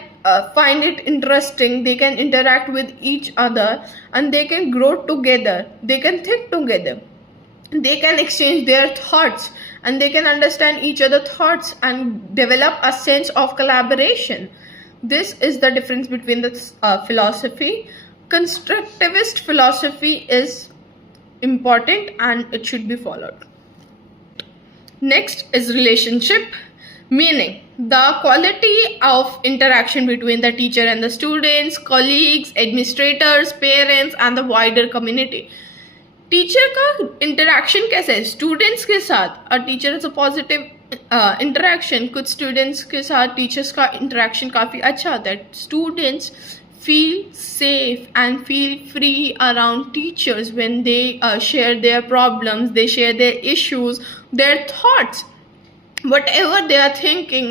find it interesting, they can interact with each other, and they can grow together, they can think together, they can exchange their thoughts, and they can understand each other's thoughts and develop a sense of collaboration. This is the difference between the philosophy. Constructivist philosophy is important and it should be followed. Next is relationship, meaning the quality of interaction between the teacher and the students, colleagues, administrators, parents, and the wider community. Teacher का interaction कैसे है students के साथ? A teacher is a positive interaction. कुछ students के साथ teachers का interaction काफ़ी अच्छा होता है. Students feel safe and feel free around teachers when they share their problems, they share their issues, their thoughts, whatever they are thinking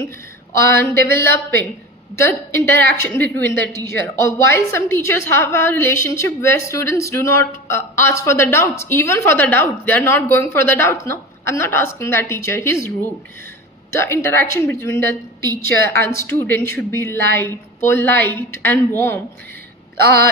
on developing the interaction between the teacher. Or while some teachers have a relationship where students do not ask for the doubts, even for the doubts, they are not going for the doubts. No, I'm not asking that teacher, he's rude. The interaction between the teacher and student should be light, polite, and warm.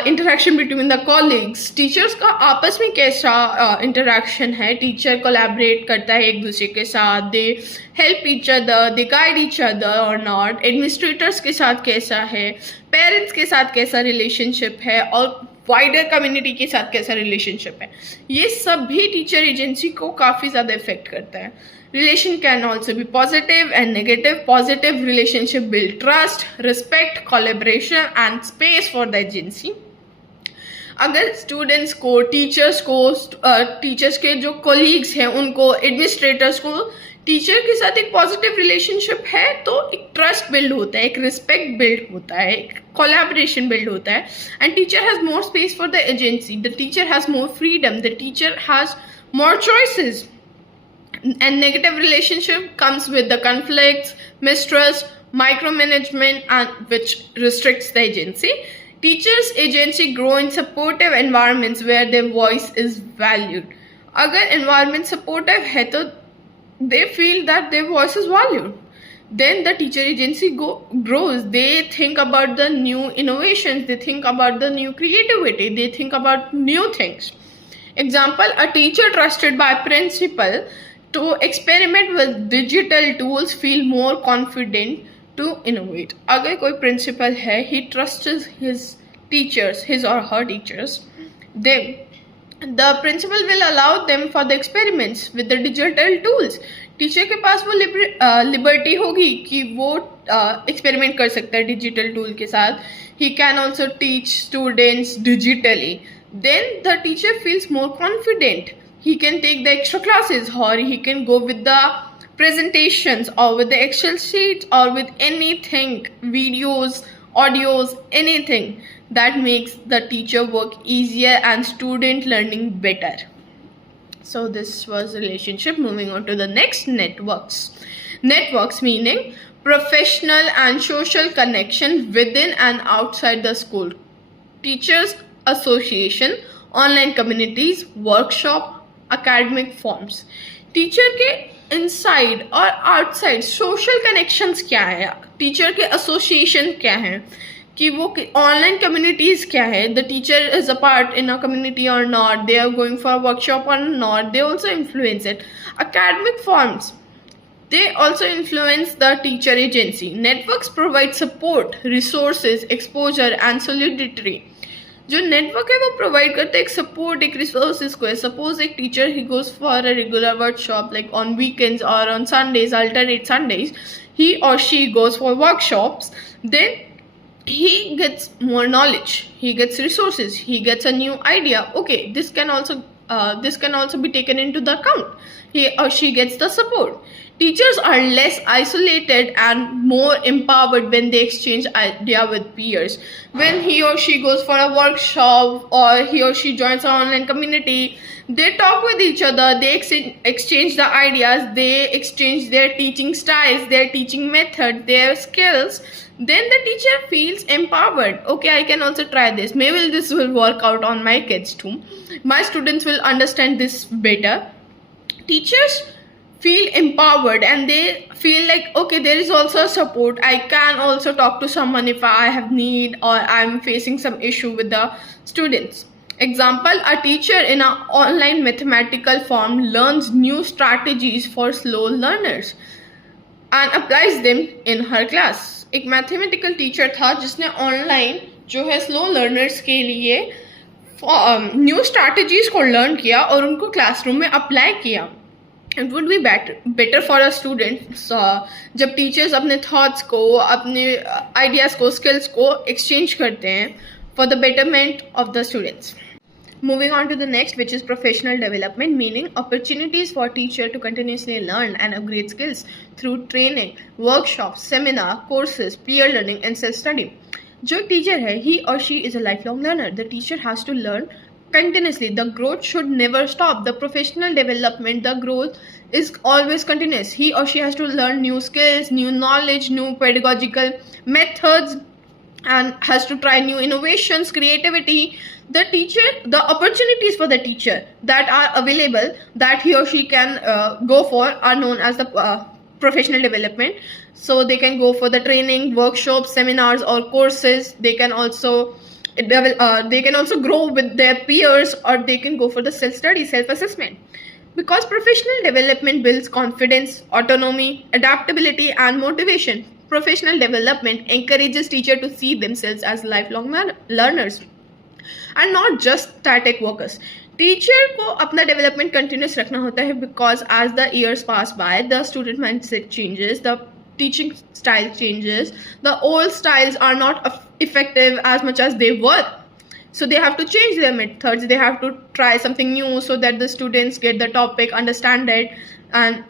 Interaction between the colleagues. Teachers का आपस में कैसा interaction है? Teacher collaborate करता है एक दूसरे के साथ. They help each other, they guide each other or not. Administrators के साथ कैसा है? Parents के साथ कैसा relationship है? और वाइडर कम्युनिटी के साथ कैसा रिलेशनशिप है? ये सब भी टीचर एजेंसी को काफ़ी ज़्यादा इफेक्ट करता है. Relation can also be positive and negative. Positive relationship build trust, respect, collaboration and space for the agency. अगर स्टूडेंट्स को, टीचर्स के जो कोलीग्स हैं उनको, एडमिनिस्ट्रेटर्स को टीचर के साथ एक पॉजिटिव रिलेशनशिप है तो एक ट्रस्ट बिल्ड होता है, एक रिस्पेक्ट बिल्ड होता है, एक कोलैबोरेशन बिल्ड होता है. And teacher has more space for the agency, the teacher has more freedom, the teacher has more choices. And negative relationship comes with the conflicts, mistrust, micromanagement, and which restricts the agency. Teachers agency grow in supportive environments where their voice is valued. अगर environment supportive है तो they feel that their voice is valued. Then the teacher agency grows. They think about the new innovations, they think about the new creativity, they think about new things. Example, a teacher trusted by principal to experiment with digital tools feel more confident to innovate. अगर कोई principal है, he trusts his teachers, his or her teachers, then the principal will allow them for the experiments with the digital tools. Teacher के पास वो liberty होगी कि वो experiment कर सकता है डिजिटल टूल के साथ. He can also teach students digitally. Then the teacher feels more confident. He can take the extra classes, or he can go with the presentations, or with the Excel sheets, or with anything, videos, audios, anything that makes the teacher work easier and student learning better. So this was relationship. Moving on to the next, networks. Networks meaning professional and social connection within and outside the school. Teachers association, online communities, workshop, academic forms. Teacher के inside और outside social connections क्या है, teacher के association क्या है, कि वो online communities क्या है, the teacher is a part in a community or not, they are going for workshop or not, they also influence it. academic forms, they also influence the teacher agency. Networks provide support, resources, exposure and solidity. जो network है वो provide करते हैं एक support, एक resources को है. Suppose एक teacher he goes for a regular workshop like on weekends और ऑन संडेज, अल्टरनेट संडेज, ही और she goes for workshops, then he gets more knowledge, he gets resources, he gets a new idea. Okay, this can also be taken into the account. He or she gets the support. Teachers are less isolated and more empowered when they exchange idea with peers. When he or she goes for a workshop or he or she joins an online community, they talk with each other, they exchange the ideas, they exchange their teaching styles, their teaching method, their skills. Then the teacher feels empowered. Okay, I can also try this. Maybe this will work out on my kids too. My students will understand this better. Teachers feel empowered and they feel like, okay, there is also support. I can also talk to someone if I have need or I'm facing some issue with the students. Example, a teacher in an online mathematical form learns new strategies for slow learners and applies them in her class. एक mathematical teacher था जिसने online जो है slow learners के लिए new strategies को learn किया और उनको क्लासरूम में अप्लाई किया. It would be better for a student जब टीचर्स अपने थॉट्स को, अपने आइडियाज़ को, स्किल्स को एक्सचेंज करते हैं for the betterment of the students. Moving on to the next, which is professional development, meaning opportunities for teacher to continuously learn and upgrade skills through training, workshops, seminar, courses, peer learning and self-study. जो teacher है, he or she is a lifelong learner. The teacher has to learn continuously. The growth should never stop. The professional development, the growth is always continuous. He or she has to learn new skills, new knowledge, new pedagogical methods, and has to try new innovations, creativity. The opportunities for the teacher that are available that he or she can go for are known as the professional development. So they can go for the training, workshops, seminars or courses. They can also grow with their peers, or they can go for the self-study, self-assessment. Because professional development builds confidence, autonomy, adaptability and motivation. Professional development encourages teachers to see themselves as lifelong learners and not just static workers. Teacher को अपना development continuous रखना होता है because as the years pass by the student mindset changes, the teaching style changes, the old styles are not effective as much as they were. So they have to change their methods, they have to try something new so that the students get the topic, understand it, and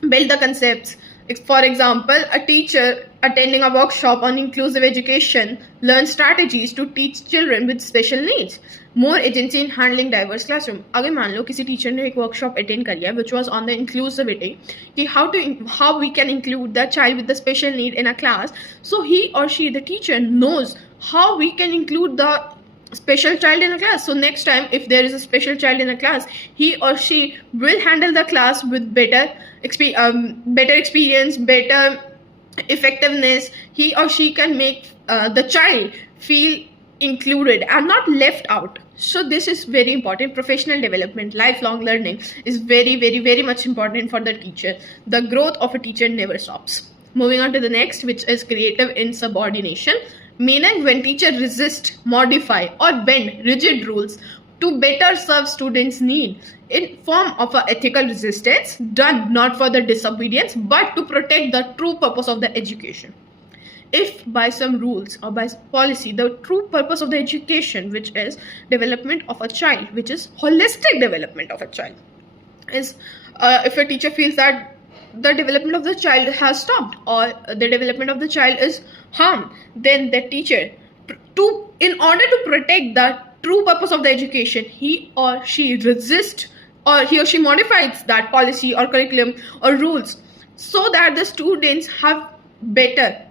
build the concepts. For example, a teacher attending a workshop on inclusive education learns strategies to teach children with special needs. More agency in handling diverse classroom. अगर मान लो किसी teacher ने एक workshop attend करी है which was on the inclusivity कि how we can include the child with the special need in a class, so he or she, the teacher, knows how we can include the special child in a class. So next time if there is a special child in a class, he or she will handle the class with better experience, better effectiveness. He or she can make the child feel included and not left out. So this is very important. Professional development, lifelong learning is very, very, very much important for the teacher. The growth of a teacher never stops. Moving on to the next, which is creative insubordination, meaning when teacher resist, modify or bend rigid rules to better serve students' need in form of a ethical resistance done not for the disobedience but to protect the true purpose of the education. If by some rules or by policy, the true purpose of the education, which is development of a child, which is holistic development of a child, is if a teacher feels that the development of the child has stopped or the development of the child is harmed, then the teacher, in order to protect the true purpose of the education, he or she resists or he or she modifies that policy or curriculum or rules so that the students have better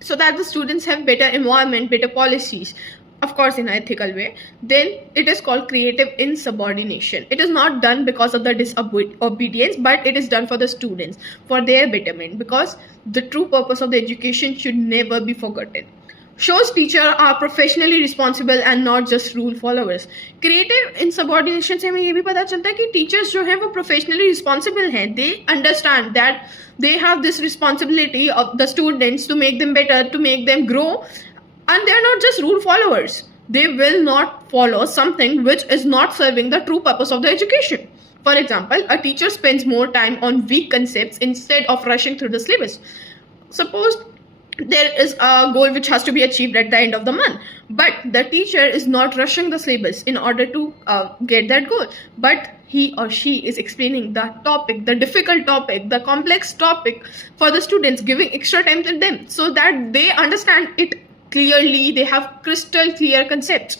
environment, better policies, of course in an ethical way, then it is called creative insubordination. It is not done because of the disobedience, but it is done for the students, for their betterment, because the true purpose of the education should never be forgotten. Shows teachers are professionally responsible and not just rule followers. Creative insubordination से हमें ये भी पता चलता है कि teachers जो हैं वो professionally responsible हैं. They understand that they have this responsibility of the students to make them better, to make them grow, and they are not just rule followers. They will not follow something which is not serving the true purpose of the education. For example, a teacher spends more time on weak concepts instead of rushing through the syllabus. Suppose there is a goal which has to be achieved at the end of the month, but the teacher is not rushing the syllabus in order to get that goal, but he or she is explaining the topic, the difficult topic, the complex topic for the students, giving extra time to them so that they understand it clearly, they have crystal clear concepts.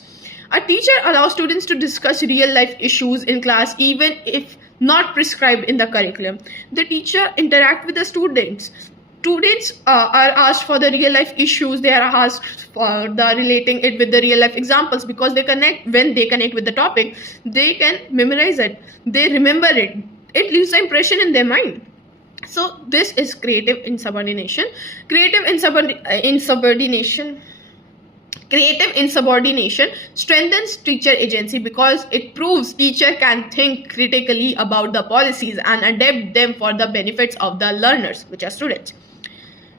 A teacher allows students to discuss real life issues in class even if not prescribed in the curriculum. The teacher interact with the students. Students are asked for the real life issues. They are asked for the relating it with the real life examples, because when they connect with the topic, they can memorize it, they remember it, it leaves an impression in their mind. So this is creative insubordination. Creative insubordination strengthens teacher agency because it proves teacher can think critically about the policies and adapt them for the benefits of the learners, which are students.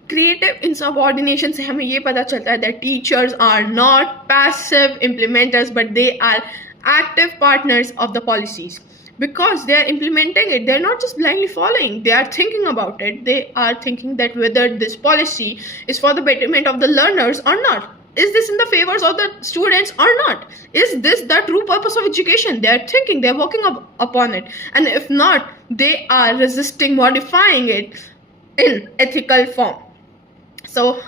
Creative insubordination से हमें ये पता चलता है that teachers are not passive implementers, but they are active partners of the policies. Because they are implementing it, they are not just blindly following, they are thinking about it. They are thinking that whether this policy is for the betterment of the learners or not. Is this in the favors of the students or not? Is this the true purpose of education? They are thinking, they are working upon it. And if not, they are resisting modifying it in ethical form. So,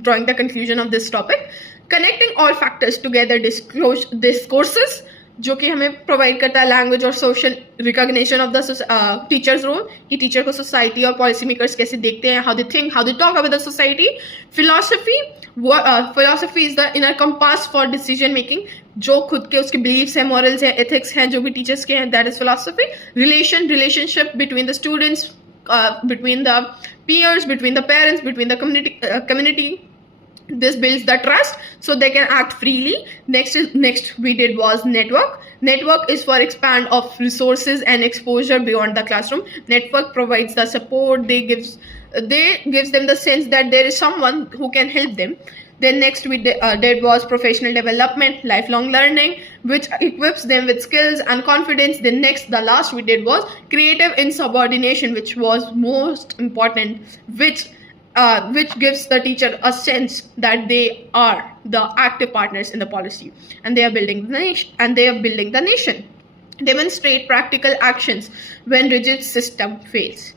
drawing the conclusion of this topic, connecting all factors together discourses जो कि हमें provide करता है language और social recognition of the teachers' role, कि teacher को society और policy makers कैसे देखते हैं, how they think, how they talk about the society. Philosophy is the inner compass for decision making, जो खुद के उसके बिलीव्स हैं, मॉरल्स हैं, एथिक्स हैं, जो भी टीचर्स के हैं, that is philosophy. Relationship between the students, between the peers, between the parents, between the community. This builds the trust so they can act freely. Next we did was network is for expand of resources and exposure beyond the classroom. Network provides the support, they gives them the sense that there is someone who can help them. Then next we did was professional development, lifelong learning, which equips them with skills and confidence. Then the last we did was creative insubordination, which was most important, which gives the teacher a sense that they are the active partners in the policy, and they are building the nation. Demonstrate practical actions when rigid system fails.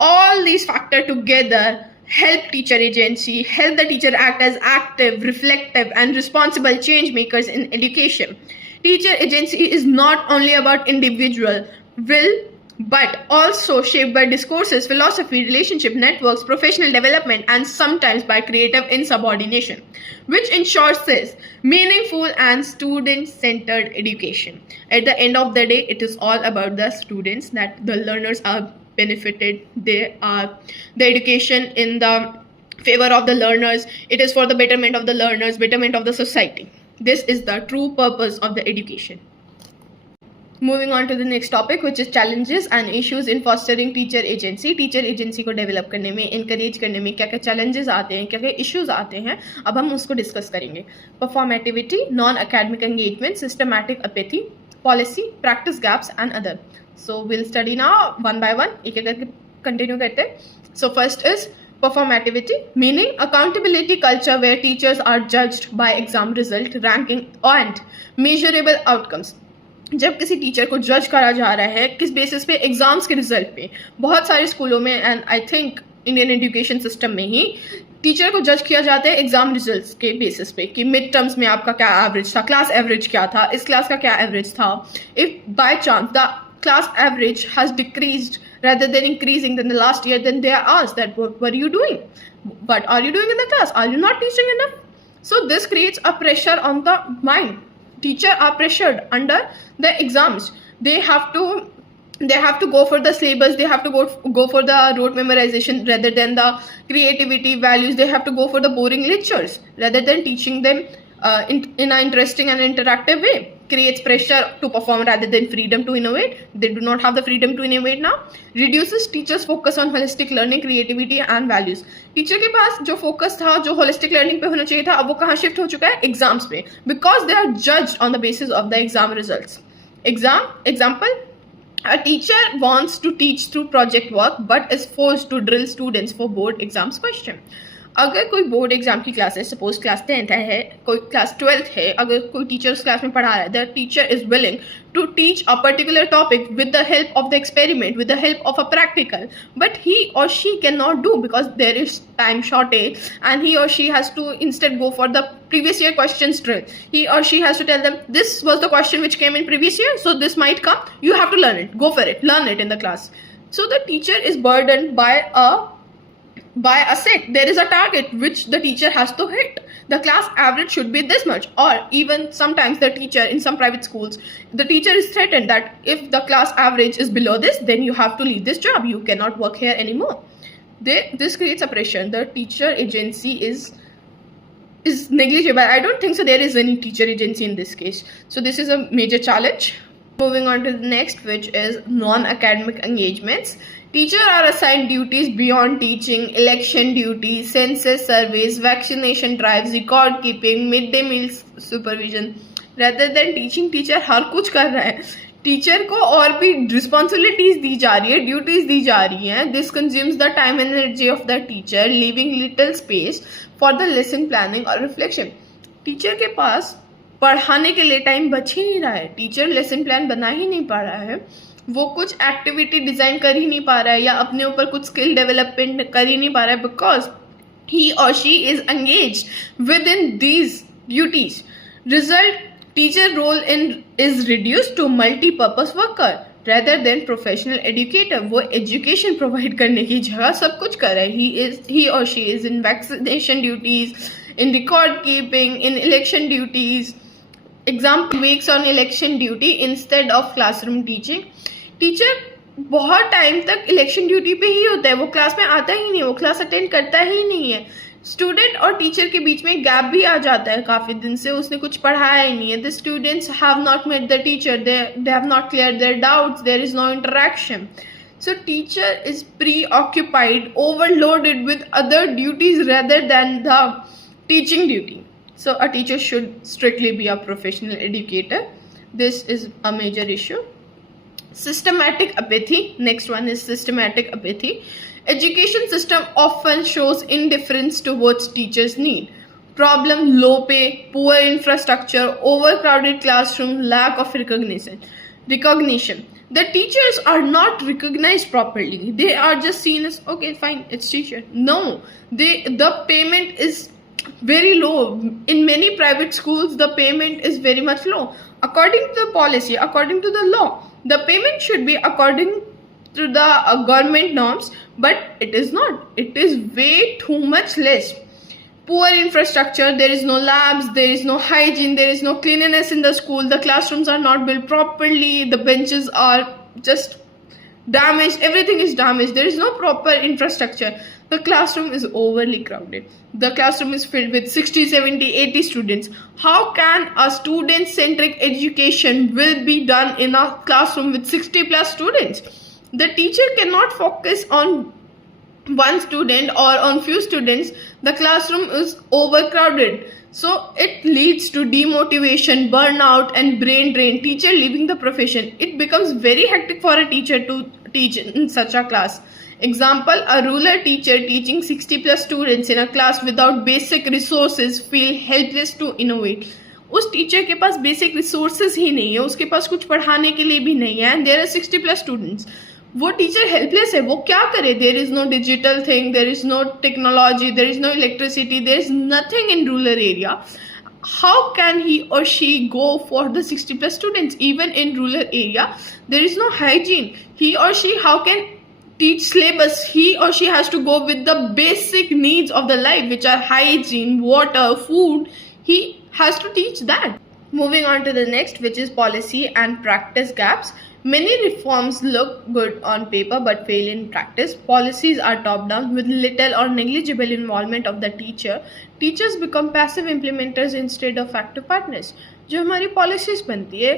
All these factors together help teacher agency, help the teacher act as active, reflective, and responsible change makers in education. Teacher agency is not only about individual will, but also shaped by discourses, philosophy, relationship networks, professional development, and sometimes by creative insubordination, which ensures this meaningful and student-centered education. At the end of the day, it is all about the students, that the learners are benefited. They are the education in the favor of the learners. It is for the betterment of the learners, betterment of the society. This is the true purpose of the education. Moving on to the next topic, which is challenges and issues in fostering teacher agency. Teacher agency को develop करने में, encourage करने में क्या क्या challenges आते हैं, क्या क्या इश्यूज आते हैं, अब हम उसको डिस्कस करेंगे. Performativity, non academic engagement, systematic apathy, policy, practice gaps and other. So will study now one by one, एक एक करके कंटिन्यू करते हैं. So first is performativity, meaning accountability culture where teachers are judged by exam result, ranking and measurable outcomes. जब किसी teacher को जज करा जा रहा है किस बेसिस पे, एग्जाम्स के रिजल्ट पे. बहुत सारे स्कूलों में and I think Indian education system में ही टीचर को जज किया जाता है एग्जाम रिजल्ट्स के बेसिस पे कि मिड टर्म्स में आपका क्या एवरेज था, क्लास एवरेज क्या था, इस क्लास का क्या एवरेज था. If by chance the class average has decreased rather than increasing than the last year, then they are asked that what are you doing, what are you doing in the class, are you not teaching enough? So this creates a pressure on the mind. Teachers are pressured under the exams. They have to go for the syllabus, they have to go for the rote memorization rather than the creativity values. They have to go for the boring lectures rather than teaching them in an interesting and interactive way. Creates pressure to perform rather than freedom to innovate. They do not have the freedom to innovate now. Reduces teachers focus on holistic learning, creativity and values. Teacher के पास जो focus था, जो holistic learning पे होना चाहिए था, अब वो कहाँ शिफ्ट हो चुका है, एग्जाम्स पे, because they are judged on the basis of the exam results. Example, a teacher wants to teach through project work but is forced to drill students for board exams question. अगर कोई board exam की class है, suppose class 10th है, कोई class 12th है, अगर कोई teacher उस क्लास में पढ़ा रहा है, the teacher is willing to teach a particular topic with the help of the experiment, with the help of a practical, but he और she can not do because there is time shortage and he और she has to instead go for the previous year questions drill. He or she has to tell them, this was the question which came in previous year, so this might come, you have to learn it, go for it, learn it in the class. So the teacher is burdened by a set. There is a target which the teacher has to hit. The class average should be this much, or even sometimes the teacher in some private schools, the teacher is threatened that if the class average is below this, then you have to leave this job, you cannot work here anymore. This creates a pressure. The teacher agency is negligible. I don't think so there is any teacher agency in this case. So this is a major challenge. Moving on to the next, which is non-academic engagements. Teachers are assigned duties beyond teaching, election duties, census surveys, vaccination drives, record keeping, midday meal supervision. Rather than teaching, teacher हर कुछ कर रहा है. Teacher को और भी responsibilities दी जा रही है, ड्यूटीज दी जा रही हैं. This consumes the time and energy of the teacher, leaving little space for the lesson planning और रिफ्लेक्शन. टीचर के पास पढ़ाने के लिए टाइम बच ही नहीं रहा है. टीचर लेसन प्लान बना ही नहीं पा रहा है, वो कुछ एक्टिविटी डिजाइन कर ही नहीं पा रहा है, या अपने ऊपर कुछ स्किल डेवलपमेंट कर ही नहीं पा रहा है, बिकॉज ही और she is engage with in these duties. Result, teacher role is reduced to multi-purpose worker rather than professional educator. वो education provide करने की जगह सब कुछ कर रहा है. He or she is in vaccination duties, in record keeping, in election duties. Example weeks on election duty instead of classroom teaching. Teacher बहुत टाइम तक इलेक्शन ड्यूटी पे ही होता है, वो क्लास में आता ही नहीं, वो क्लास अटेंड करता ही नहीं है. स्टूडेंट और टीचर के बीच में गैप भी आ जाता है, काफ़ी दिन से उसने कुछ पढ़ाया ही नहीं है. The students have not met the teacher, they have not clear their doubts, there is no interaction. So teacher is preoccupied, overloaded with other duties rather than the teaching duty. So a teacher should strictly be a professional educator. This is a major issue. Systematic apathy. Next one is systematic apathy. Education system often shows indifference towards teachers' need. Problem: low pay, poor infrastructure, overcrowded classroom, lack of recognition. The teachers are not recognized properly. They are just seen as, okay, fine, it's teacher. No, the payment is very low. In many private schools, the payment is very much low. According to the policy, according to the law, the payment should be according to the government norms, but it is not. It is way too much less. Poor infrastructure, there is no labs, there is no hygiene, there is no cleanliness in the school, the classrooms are not built properly, the benches are just damaged, everything is damaged, there is no proper infrastructure. The classroom is overly crowded. The classroom is filled with 60, 70, 80 students. How can a student-centric education will be done in a classroom with 60 plus students? The teacher cannot focus on one student or on few students. The classroom is overcrowded, so it leads to demotivation, burnout and brain drain, teacher leaving the profession. It becomes very hectic for a teacher to teach in such a class. Example, a rural teacher teaching 60 plus students in a class without basic resources feel helpless to innovate. उस teacher के पास basic resources ही नहीं है, उसके पास कुछ पढ़ाने के लिए भी नहीं है, and there are 60 plus students. वो टीचर हेल्पलेस है, वो क्या करे? There is no digital thing, there is no technology, there is no electricity, there is nothing in rural area. How can he or she go for the 60 plus students? Even in rural area, there is no hygiene. He or she, how can teach syllabus? He or she has to go with the basic needs of the life, which are hygiene, water, food. He has to teach that. Moving on to the next, which is policy and practice gaps. Many reforms look good on paper but fail in practice. Policies are top-down with little or negligible involvement of the teacher. Teachers become passive implementers instead of active partners. जो हमारी policies बनती है,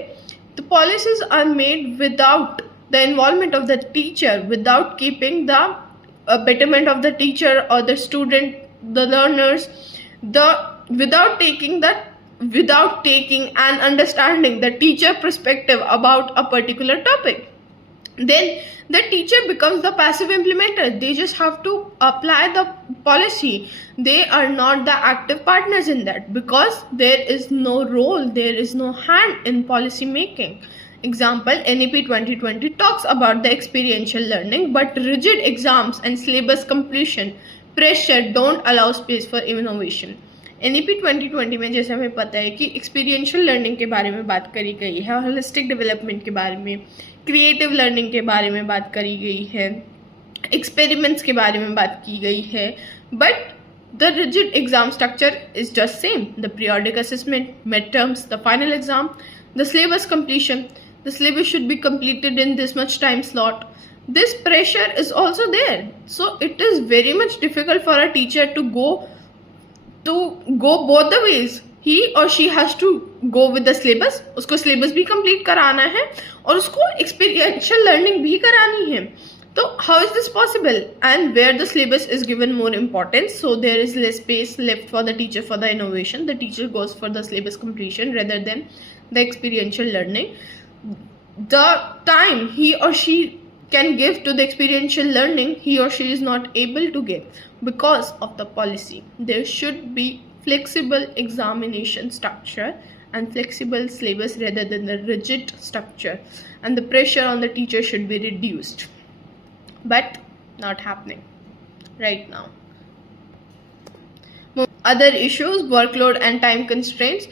the policies are made without the involvement of the teacher, without keeping the betterment of the teacher or the student, the learners, without taking and understanding the teacher perspective about a particular topic. Then the teacher becomes the passive implementer. They just have to apply the policy. They are not the active partners in that, because there is no role, there is no hand in policy making. Example, NEP 2020 talks about the experiential learning, but rigid exams and syllabus completion pressure don't allow space for innovation. NEP 2020 में जैसे हमें पता है कि experiential learning के बारे में बात करी गई है, होलिस्टिक डेवलपमेंट के बारे में, क्रिएटिव लर्निंग के बारे में बात करी गई है, एक्सपेरिमेंट्स के बारे में बात की गई है, but the rigid exam structure is just same. The periodic assessment, mid terms, the final exam, the syllabus completion. The syllabus should be completed in this much time slot. This pressure is also there. So it is very much difficult for a teacher to go both the ways. He or she has to go with the syllabus. उसको syllabus भी complete कराना है और उसको experiential learning भी करानी है. So how is this possible? And where the syllabus is given more importance, so there is less space left for the teacher for the innovation. The teacher goes for the syllabus completion rather than the experiential learning. The time he or she can give to the experiential learning, he or she is not able to give because of the policy. There should be flexible examination structure and flexible syllabus rather than the rigid structure, and the pressure on the teacher should be reduced, but not happening right now. Other issues, workload and time constraints.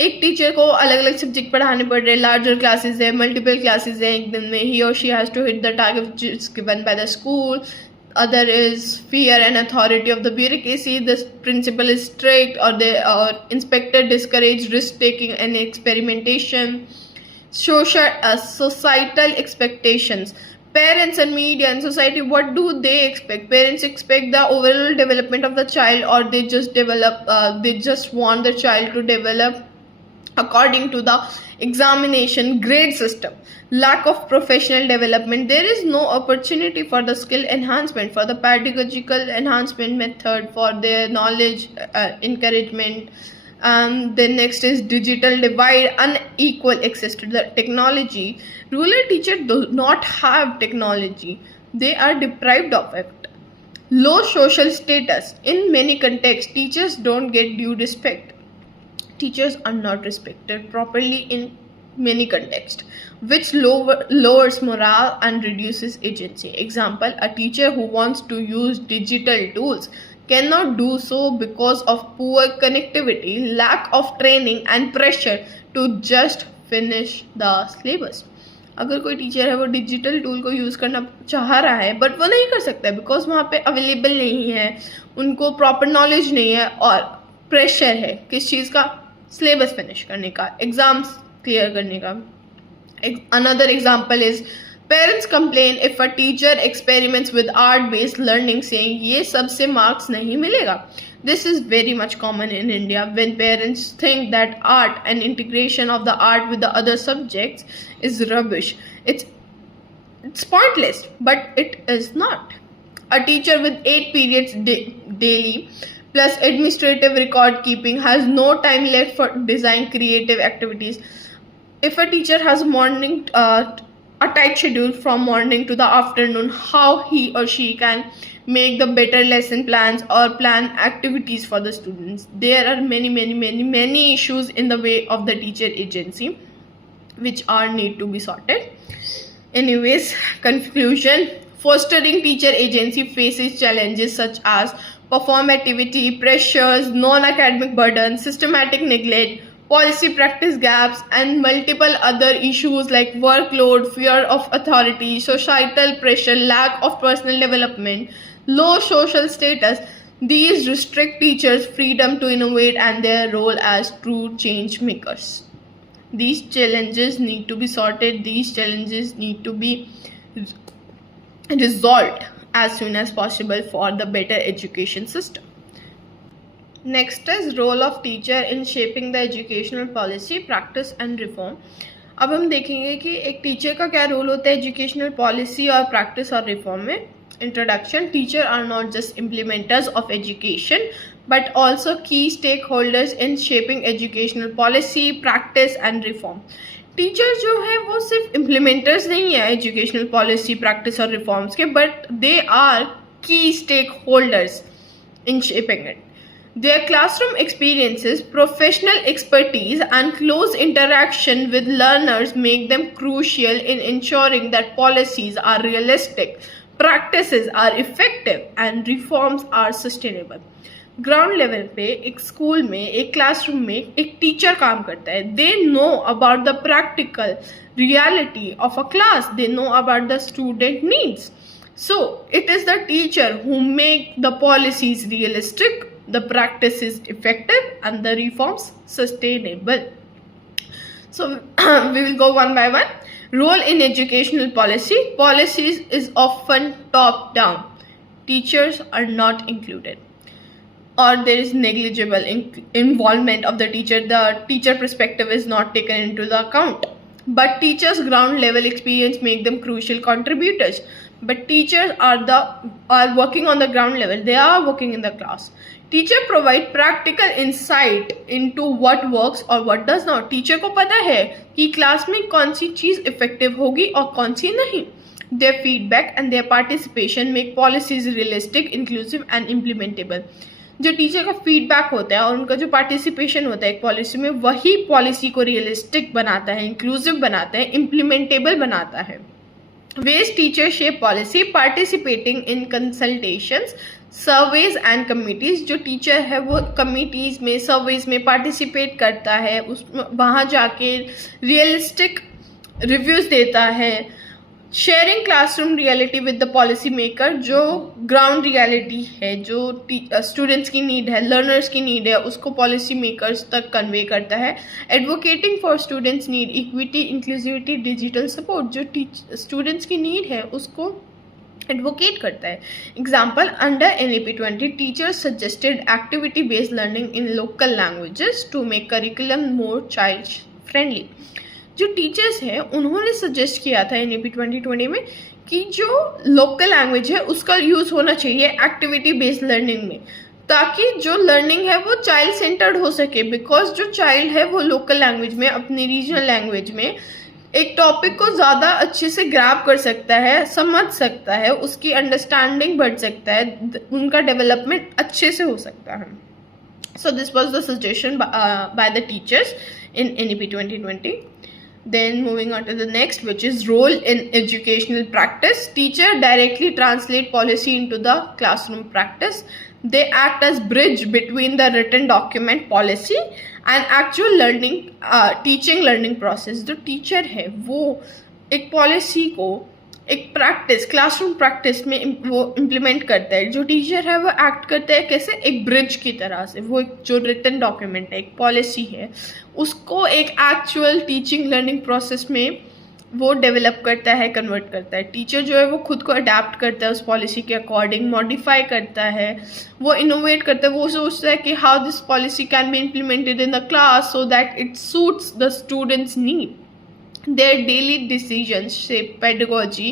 एक teacher को अलग अलग subject पढ़ाने पड़ रहे, larger classes है, multiple classes है एक दिन में. ही और she has to hit the target which is given by the school. Other is fear and authority of the bureaucracy. The principal is strict, or the inspector discourage risk taking and experimentation. Societal expectations. Parents and media and society, what do they expect? Parents expect the overall development of the child, or they just want the child to develop according to the examination grade system. Lack of professional development. There is no opportunity for the skill enhancement, for the pedagogical enhancement method, for their knowledge encouragement. The next is digital divide, unequal access to the technology. Rural teachers do not have technology. They are deprived of it. Low social status. In many contexts, teachers don't get due respect. Teachers are not respected properly in many contexts, which lowers morale and reduces agency. Example, a teacher who wants to use digital tools cannot do so because of poor connectivity, lack of training and pressure to just finish the syllabus. अगर कोई teacher है वो digital tool को use करना चाह रहा है but वो नहीं कर सकता है बिकॉज वहाँ पे अवेलेबल नहीं है, उनको प्रॉपर नॉलेज नहीं है और प्रेशर है किस चीज़ का, सिलेबस फिनिश करने का, एग्जाम्स क्लियर करने का. Another example is parents complain if a teacher experiments with art based learning saying ये सबसे मार्क्स नहीं मिलेगा. This is very much common in India when parents think that art and integration of the art with the other subjects is rubbish. It's pointless, but it is not. A teacher with 8 periods daily plus administrative record keeping has no time left for design creative activities. If a teacher has a tight schedule from morning to the afternoon, how he or she can make the better lesson plans or plan activities for the students? There are many issues in the way of the teacher agency which are need to be sorted. Anyways, conclusion, fostering teacher agency faces challenges such as performativity, pressures, non-academic burden, systematic neglect, policy practice gaps, and multiple other issues like workload, fear of authority, societal pressure, lack of personal development, low social status. These restrict teachers' freedom to innovate and their role as true change makers. These challenges need to be sorted. These challenges need to be resolved as soon as possible for the better education system. Next is role of teacher in shaping the educational policy, practice and reform. अब हम देखेंगे कि एक teacher का क्या role होता है educational policy और प्रैक्टिस और रिफॉर्म में. Introduction, teacher are not just implementers of education but also key stake holders in shaping educational policy, practice and reform. Teacher जो है वो सिर्फ इम्प्लीमेंटर्स नहीं है एजुकेशनल पॉलिसी, प्रैक्टिस और रिफॉर्म्स के, but they are key stake holders in shaping it. Their classroom experiences, professional expertise, and close interaction with learners make them crucial in ensuring that policies are realistic, practices are effective, and reforms are sustainable. Ground level पे एक school में, एक classroom में एक teacher काम करता है. They know about the practical reality of a class, they know about the student needs. So it is the teacher who make the policies realistic, the practice is effective, and the reforms sustainable. So we will go one by one. Role in educational policy. Policies is often top down. Teachers are not included, or there is negligible involvement of the teacher. The teacher perspective is not taken into the account. But teachers' ground level experience make them crucial contributors. But teachers are working on the ground level. They are working in the class. Teacher provide practical insight into what works or what does not. Teacher को पता है कि class में कौन सी चीज़ effective होगी और कौन सी नहीं. Their feedback and their participation make policies realistic, inclusive and implementable. जो टीचर का फीडबैक होता है और उनका जो पार्टिसिपेशन होता है एक पॉलिसी में, वही पॉलिसी को रियलिस्टिक बनाता है, इंक्लूसिव बनाता है, इम्प्लीमेंटेबल बनाता है. Ways teachers shape policy, participating in consultations, surveys and committees. जो टीचर है वो कमिटीज़ में, सर्वेज में पार्टिसिपेट करता है, उस वहाँ जाके रियलिस्टिक रिव्यूज़ देता है. Sharing classroom reality with the policy maker. जो ग्राउंड रियलिटी है, जो स्टूडेंट्स की नीड है, लर्नर्स की नीड है, उसको पॉलिसी मेकर्स तक कन्वे करता है. Advocating for students need, equity, inclusivity, digital support. जो स्टूडेंट्स की नीड है उसको एडवोकेट करता है. Example, under NEP-20 teachers suggested activity based learning in local languages to make curriculum more child friendly. जो टीचर्स हैं उन्होंने सजेस्ट किया था NEP 2020 में कि जो लोकल लैंग्वेज है उसका यूज़ होना चाहिए एक्टिविटी बेस्ड लर्निंग में, ताकि जो लर्निंग है वो चाइल्ड सेंटर्ड हो सके. बिकॉज जो चाइल्ड है वो लोकल लैंग्वेज में, अपनी रीजनल लैंग्वेज में एक टॉपिक को ज़्यादा अच्छे से ग्रैब कर सकता है, समझ सकता है, उसकी अंडरस्टैंडिंग बढ़ सकता है, उनका डेवलपमेंट अच्छे से हो सकता है. So this was the suggestion by the teachers in NEP 2020. Then moving on to the next, which is role in educational practice. Teacher directly translate policy into the classroom practice. They act as bridge between the written document policy and actual learning teaching learning process. जो teacher है वो एक policy को एक practice classroom practice में वो implement करता है. जो टीचर है वो एक्ट करता है कैसे, एक ब्रिज की तरह से. वो एक जो रिटन डॉक्यूमेंट है, एक पॉलिसी है, उसको एक एक्चुअल टीचिंग लर्निंग प्रोसेस में वो डेवलप करता है, कन्वर्ट करता है. टीचर जो है वो खुद को अडेप्ट करता है उस पॉलिसी के अकॉर्डिंग, मॉडिफाई करता है, वो इनोवेट करता है. वो सोचता है कि how this policy can be implemented in the class so that it suits the students need. Their daily decisions shape pedagogy,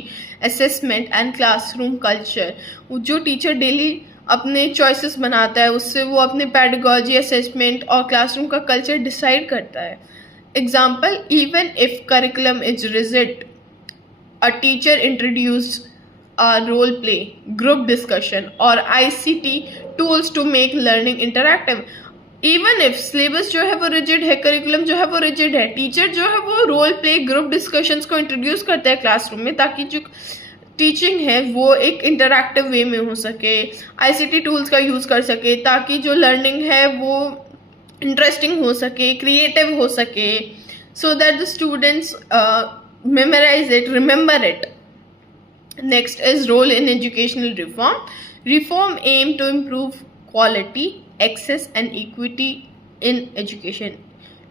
assessment and classroom culture. जो टीचर डेली अपने चॉइसेस बनाता है उससे वो अपने पेडागोजी, असेसमेंट और क्लासरूम का culture decide करता है. Example, even if curriculum is rigid, a teacher introduced role play, group discussion और ICT tools to make learning interactive. Even if syllabus जो है वो रिजिड है, करिकुलम जो है वो रिजिड है, टीचर जो है वो रोल प्ले, ग्रुप डिस्कशंस को इंट्रोड्यूस करता है क्लासरूम में ताकि जो टीचिंग है वो एक इंटरैक्टिव वे में हो सके, ICT टूल्स का यूज़ कर सके ताकि जो लर्निंग है वो इंटरेस्टिंग हो सके, क्रिएटिव हो सके, so that the students memorise it, remember it. Next is role in educational reform. Reform aim to improve quality, access and equity in education.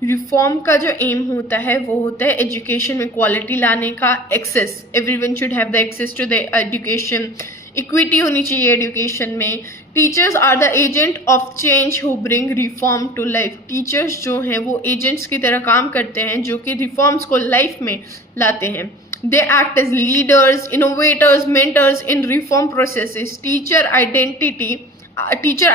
Reform का जो एम होता है वो होता है एजुकेशन में क्वालिटी लाने का, access, everyone should have the access to the education, equity होनी चाहिए एजुकेशन में. Teachers are the agent of change who bring reform to life. Teachers जो हैं वो एजेंट्स की तरह काम करते हैं जो कि रिफॉर्म्स को लाइफ में लाते हैं. They act as leaders, innovators, mentors in reform processes. Teacher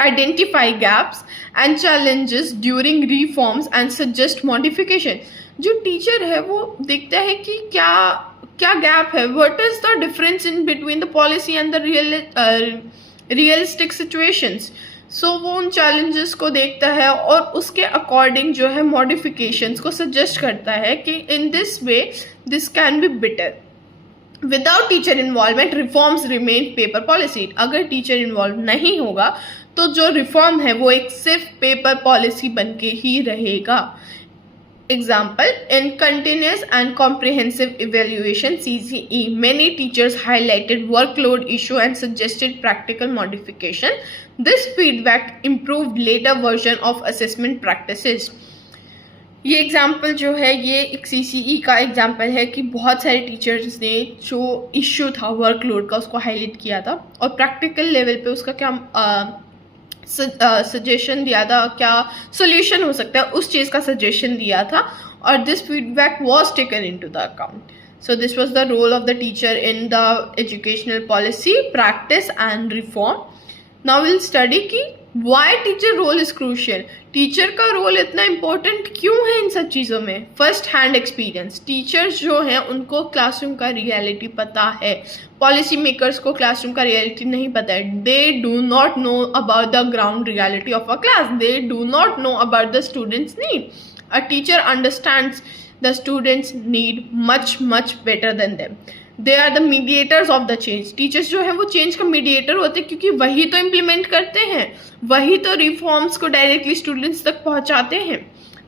identify gaps and challenges during reforms and suggest modification. जो टीचर है वो देखता है कि क्या गैप है, what is the difference in between the policy and the realistic situations. सो वो उन चैलेंजेस को देखता है और उसके अकॉर्डिंग जो है मॉडिफिकेशंस को सजेस्ट करता है कि in this way this can be better. Without teacher involvement reforms remain paper policy. अगर टीचर इन्वॉल्व नहीं होगा तो जो रिफॉर्म है वो एक सिर्फ पेपर पॉलिसी बन के ही रहेगा. Example, in continuous and comprehensive evaluation CCE, many teachers highlighted workload issue and suggested practical modification. This feedback improved later version of assessment practices. ये एग्जाम्पल जो है ये एक CCE का एग्जाम्पल है कि बहुत सारे टीचर्स ने जो इश्यू था वर्कलोड का उसको हाईलाइट किया था और प्रैक्टिकल लेवल पे उसका क्या सजेशन दिया था, क्या सोल्यूशन हो सकता है उस चीज़ का सजेशन दिया था और this feedback was taken into the account. So this was the role of the teacher in the educational policy, practice and reform. Now will study कि why teacher role is crucial. Teacher का role इतना important क्यों है इन सब चीज़ों में. First hand experience. Teachers जो हैं उनको क्लासरूम का रियलिटी पता है, पॉलिसी मेकर्स को क्लासरूम का रियलिटी नहीं पता है. They do not know about the ground reality of a class. They do not know about the students need. A teacher understands the students need much better than them. They are the mediators of the change. Teachers जो है वो change का mediator होते हैं क्योंकि वही तो implement करते हैं, वही तो रिफॉर्म्स को डायरेक्टली स्टूडेंट्स तक पहुंचाते हैं.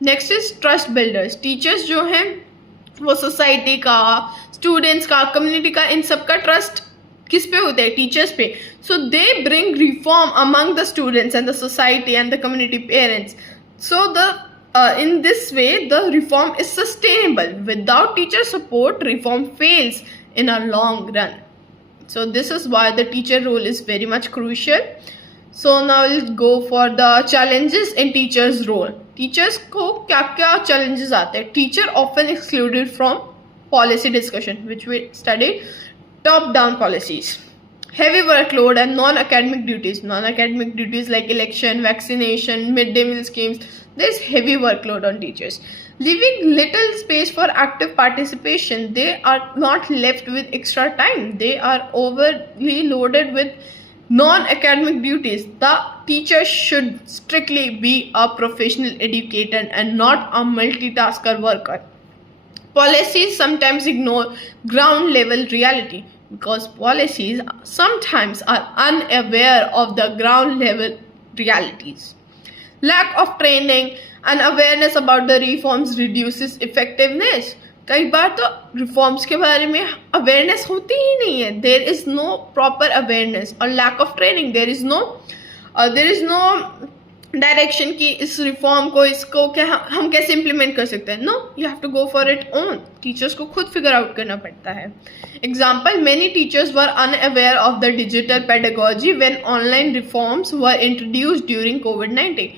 Next is trust builders. Teachers जो हैं वो सोसाइटी का, स्टूडेंट्स का, कम्युनिटी का, इन सब का ट्रस्ट किस पे होता है, टीचर्स पे. So they bring reform among the students and the society and the community parents. So the in this way the reform is sustainable. Without teacher support reform fails in a long run. So this is why the teacher role is very much crucial. So now we'll go for the challenges in teachers role. Teachers को क्या क्या challenges आते हैं. Teacher often excluded from policy discussion which we studied. Top down policies, heavy workload and non-academic duties. Non-academic duties like election, vaccination, midday meal schemes. There's heavy workload on teachers, leaving little space for active participation. They are not left with extra time. They are overly loaded with non-academic duties. The teacher should strictly be a professional educator and not a multitasker worker. Policies sometimes ignore ground level reality because policies sometimes are unaware of the ground level realities. Lack of training and awareness about the reforms reduces effectiveness. कई बार तो reforms के बारे में awareness होती ही नहीं है. There is no proper awareness और lack of training. There is no direction की इस रिफॉर्म को इसको क्या हम कैसे इम्प्लीमेंट कर सकते हैं. No, you have to go for it own. Teachers को खुद फिगर आउट करना पड़ता है. Example, many teachers were unaware of the digital pedagogy when online reforms were introduced during कोविड-19.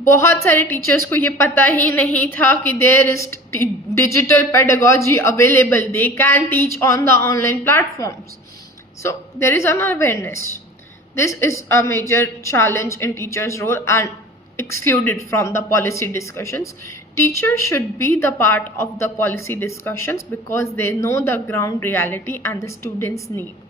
बहुत सारे टीचर्स को ये पता ही नहीं था कि there is digital pedagogy available. They can teach on the online platforms. So there is unawareness. This is a major challenge in teachers' role and excluded from the policy discussions. Teachers should be the part of the policy discussions because they know the ground reality and the students' need.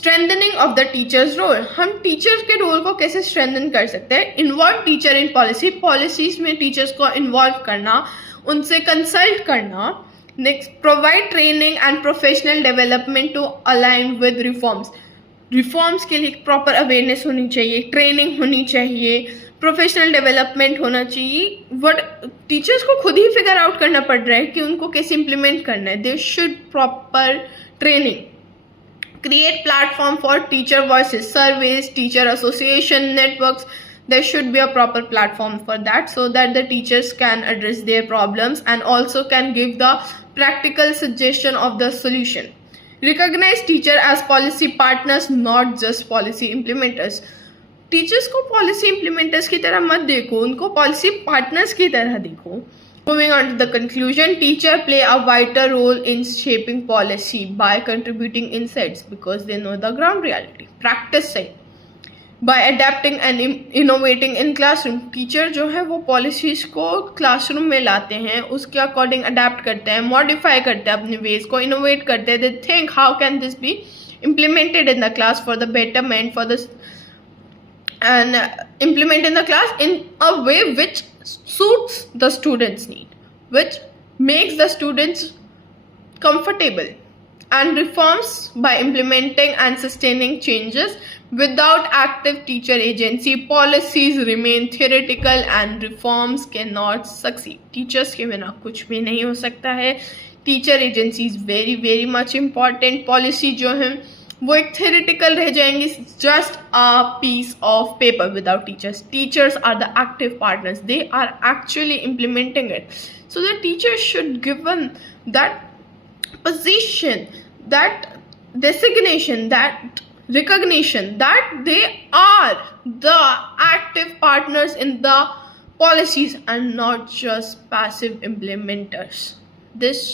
Strengthening of the teacher's role. हम teachers के role को कैसे strengthen कर सकते हैं? Involve teacher in policy. Policies में teachers को involve करना, उनसे कंसल्ट करना. Next, provide training and professional development to align with reforms. Reforms के लिए प्रॉपर अवेयरनेस होनी चाहिए, ट्रेनिंग होनी चाहिए, प्रोफेशनल डेवलपमेंट होना चाहिए. बट टीचर्स को खुद ही फिगर आउट करना पड़ रहा है कि उनको कैसे इम्प्लीमेंट करना है. They should proper training. Create platform for teacher voices, surveys, teacher association, networks. There should be a proper platform for that so that the teachers can address their problems and also can give the practical suggestion of the solution. Recognize teacher as policy partners, not just policy implementers. Teachers को policy implementers की तरह मत देखो, उनको policy partners की तरह देखो. Moving on to the conclusion, teacher play a vital role in shaping policy by contributing insights because they know the ground reality. Practicing by adapting and innovating in classroom. Teacher जो है वो policies को classroom में लाते हैं, उसके according adapt करते हैं, modify करते हैं, अपने वेज को इनोवेट करते हैं. They think how can this be implemented in the class for the betterment for this and implement in the class in a way which suits the students need, which makes the students comfortable. And reforms by implementing and sustaining changes without active teacher agency, policies remain theoretical and reforms cannot succeed. Teachers के बिना कुछ भी नहीं हो सकता है. Teacher agency is very very much important. Policy जो है वो एक थ्योरेटिकल रह जाएंगी, just a piece of paper without teachers. Teachers are the active partners. They are actually implementing it. So the teachers should given that position, that designation, that recognition that they are the active partners in the policies and not just passive implementers. This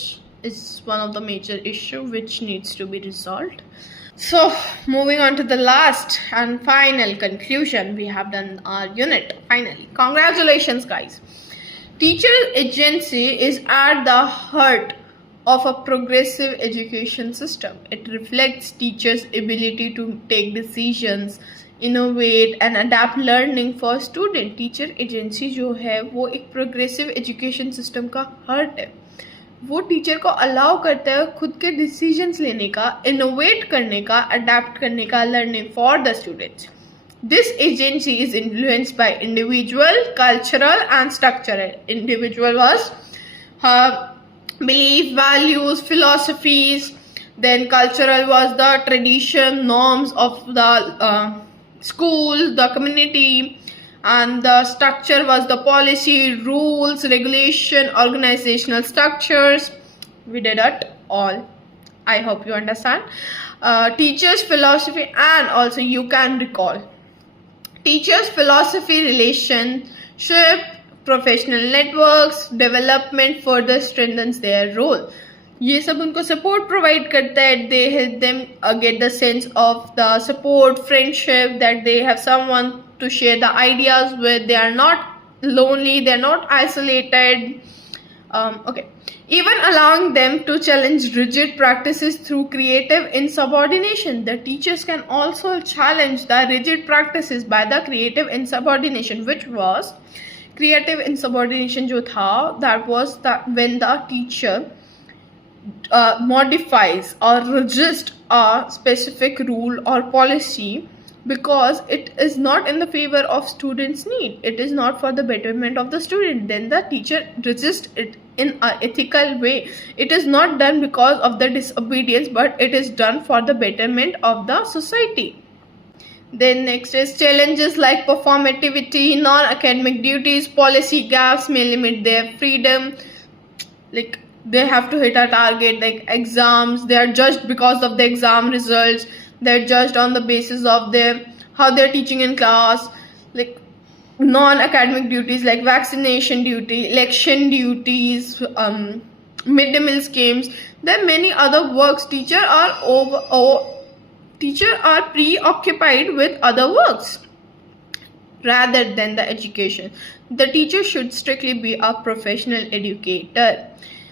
is one of the major issue which needs to be resolved. So moving on to the last and final conclusion, we have done our unit finally. Congratulations guys. Teacher agency is at the heart of a progressive education system. It reflects teachers' ability to take decisions, innovate and adapt learning for student. Teacher agency जो है वो एक progressive education system का heart है. वो teacher को allow करता है खुद के डिसीजंस लेने का, इनोवेट करने का, अडेप्ट करने का learning for the students. This agency is influenced by individual, cultural and structural. Individual was belief, values, philosophies. Then cultural was the tradition, norms of the school, the community. And the structure was the policy, rules, regulation, organizational structures. We did it all. I hope you understand. Teachers' philosophy, and also you can recall. Teachers' philosophy, relationship, professional networks, development further strengthens their role. ये सब उनको support provide करता है. They help them get the sense of the support, friendship, that they have someone to share the ideas with. They are not lonely, they are not isolated. Okay, even allowing them to challenge rigid practices through creative insubordination. The teachers can also challenge the rigid practices by the creative insubordination, which was Creative insubordination जो था, that was when the teacher modifies or resist a specific rule or policy because it is not in the favor of students' need, it is not for the betterment of the student, then the teacher resists it in an ethical way. It is not done because of the disobedience, but it is done for the betterment of the society. Then next is challenges like performativity, non-academic duties, policy gaps may limit their freedom. Like they have to hit a target, like exams, they are judged because of the exam results, they're judged on the basis of their how they're teaching in class. Like non-academic duties like vaccination duty, election duties, midday meal schemes, there are many other works. Teachers are preoccupied with other works rather than the education. The teacher should strictly be a professional educator.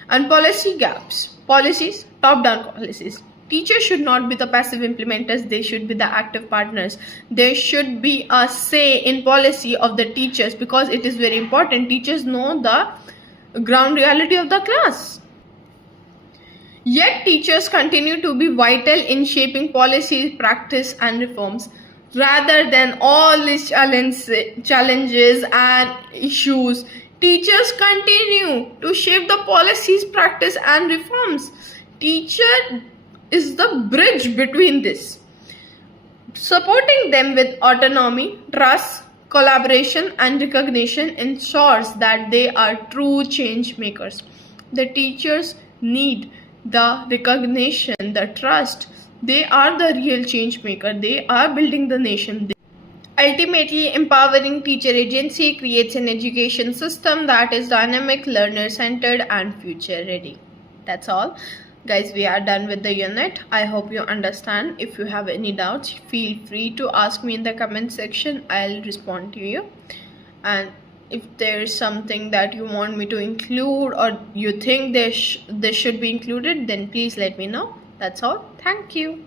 And policy gaps. Policies, top-down policies. Teachers should not be the passive implementers, they should be the active partners. There should be a say in policy of the teachers because it is very important. Teachers know the ground reality of the class. Yet teachers continue to be vital in shaping policies, practice and reforms. Rather than all these challenges and issues, teachers continue to shape the policies, practice and reforms. Teacher is the bridge between this. Supporting them with autonomy, trust, collaboration and recognition ensures that they are true change makers. The teachers need the recognition, the trust. They are the real change maker. They are building the nation. Ultimately, empowering teacher agency creates an education system that is dynamic, learner-centered and future-ready. That's all. Guys, we are done with the unit. I hope you understand. If you have any doubts, feel free to ask me in the comment section. I'll respond to you. And if there's something that you want me to include or you think this should be included, then please let me know. That's all. Thank you.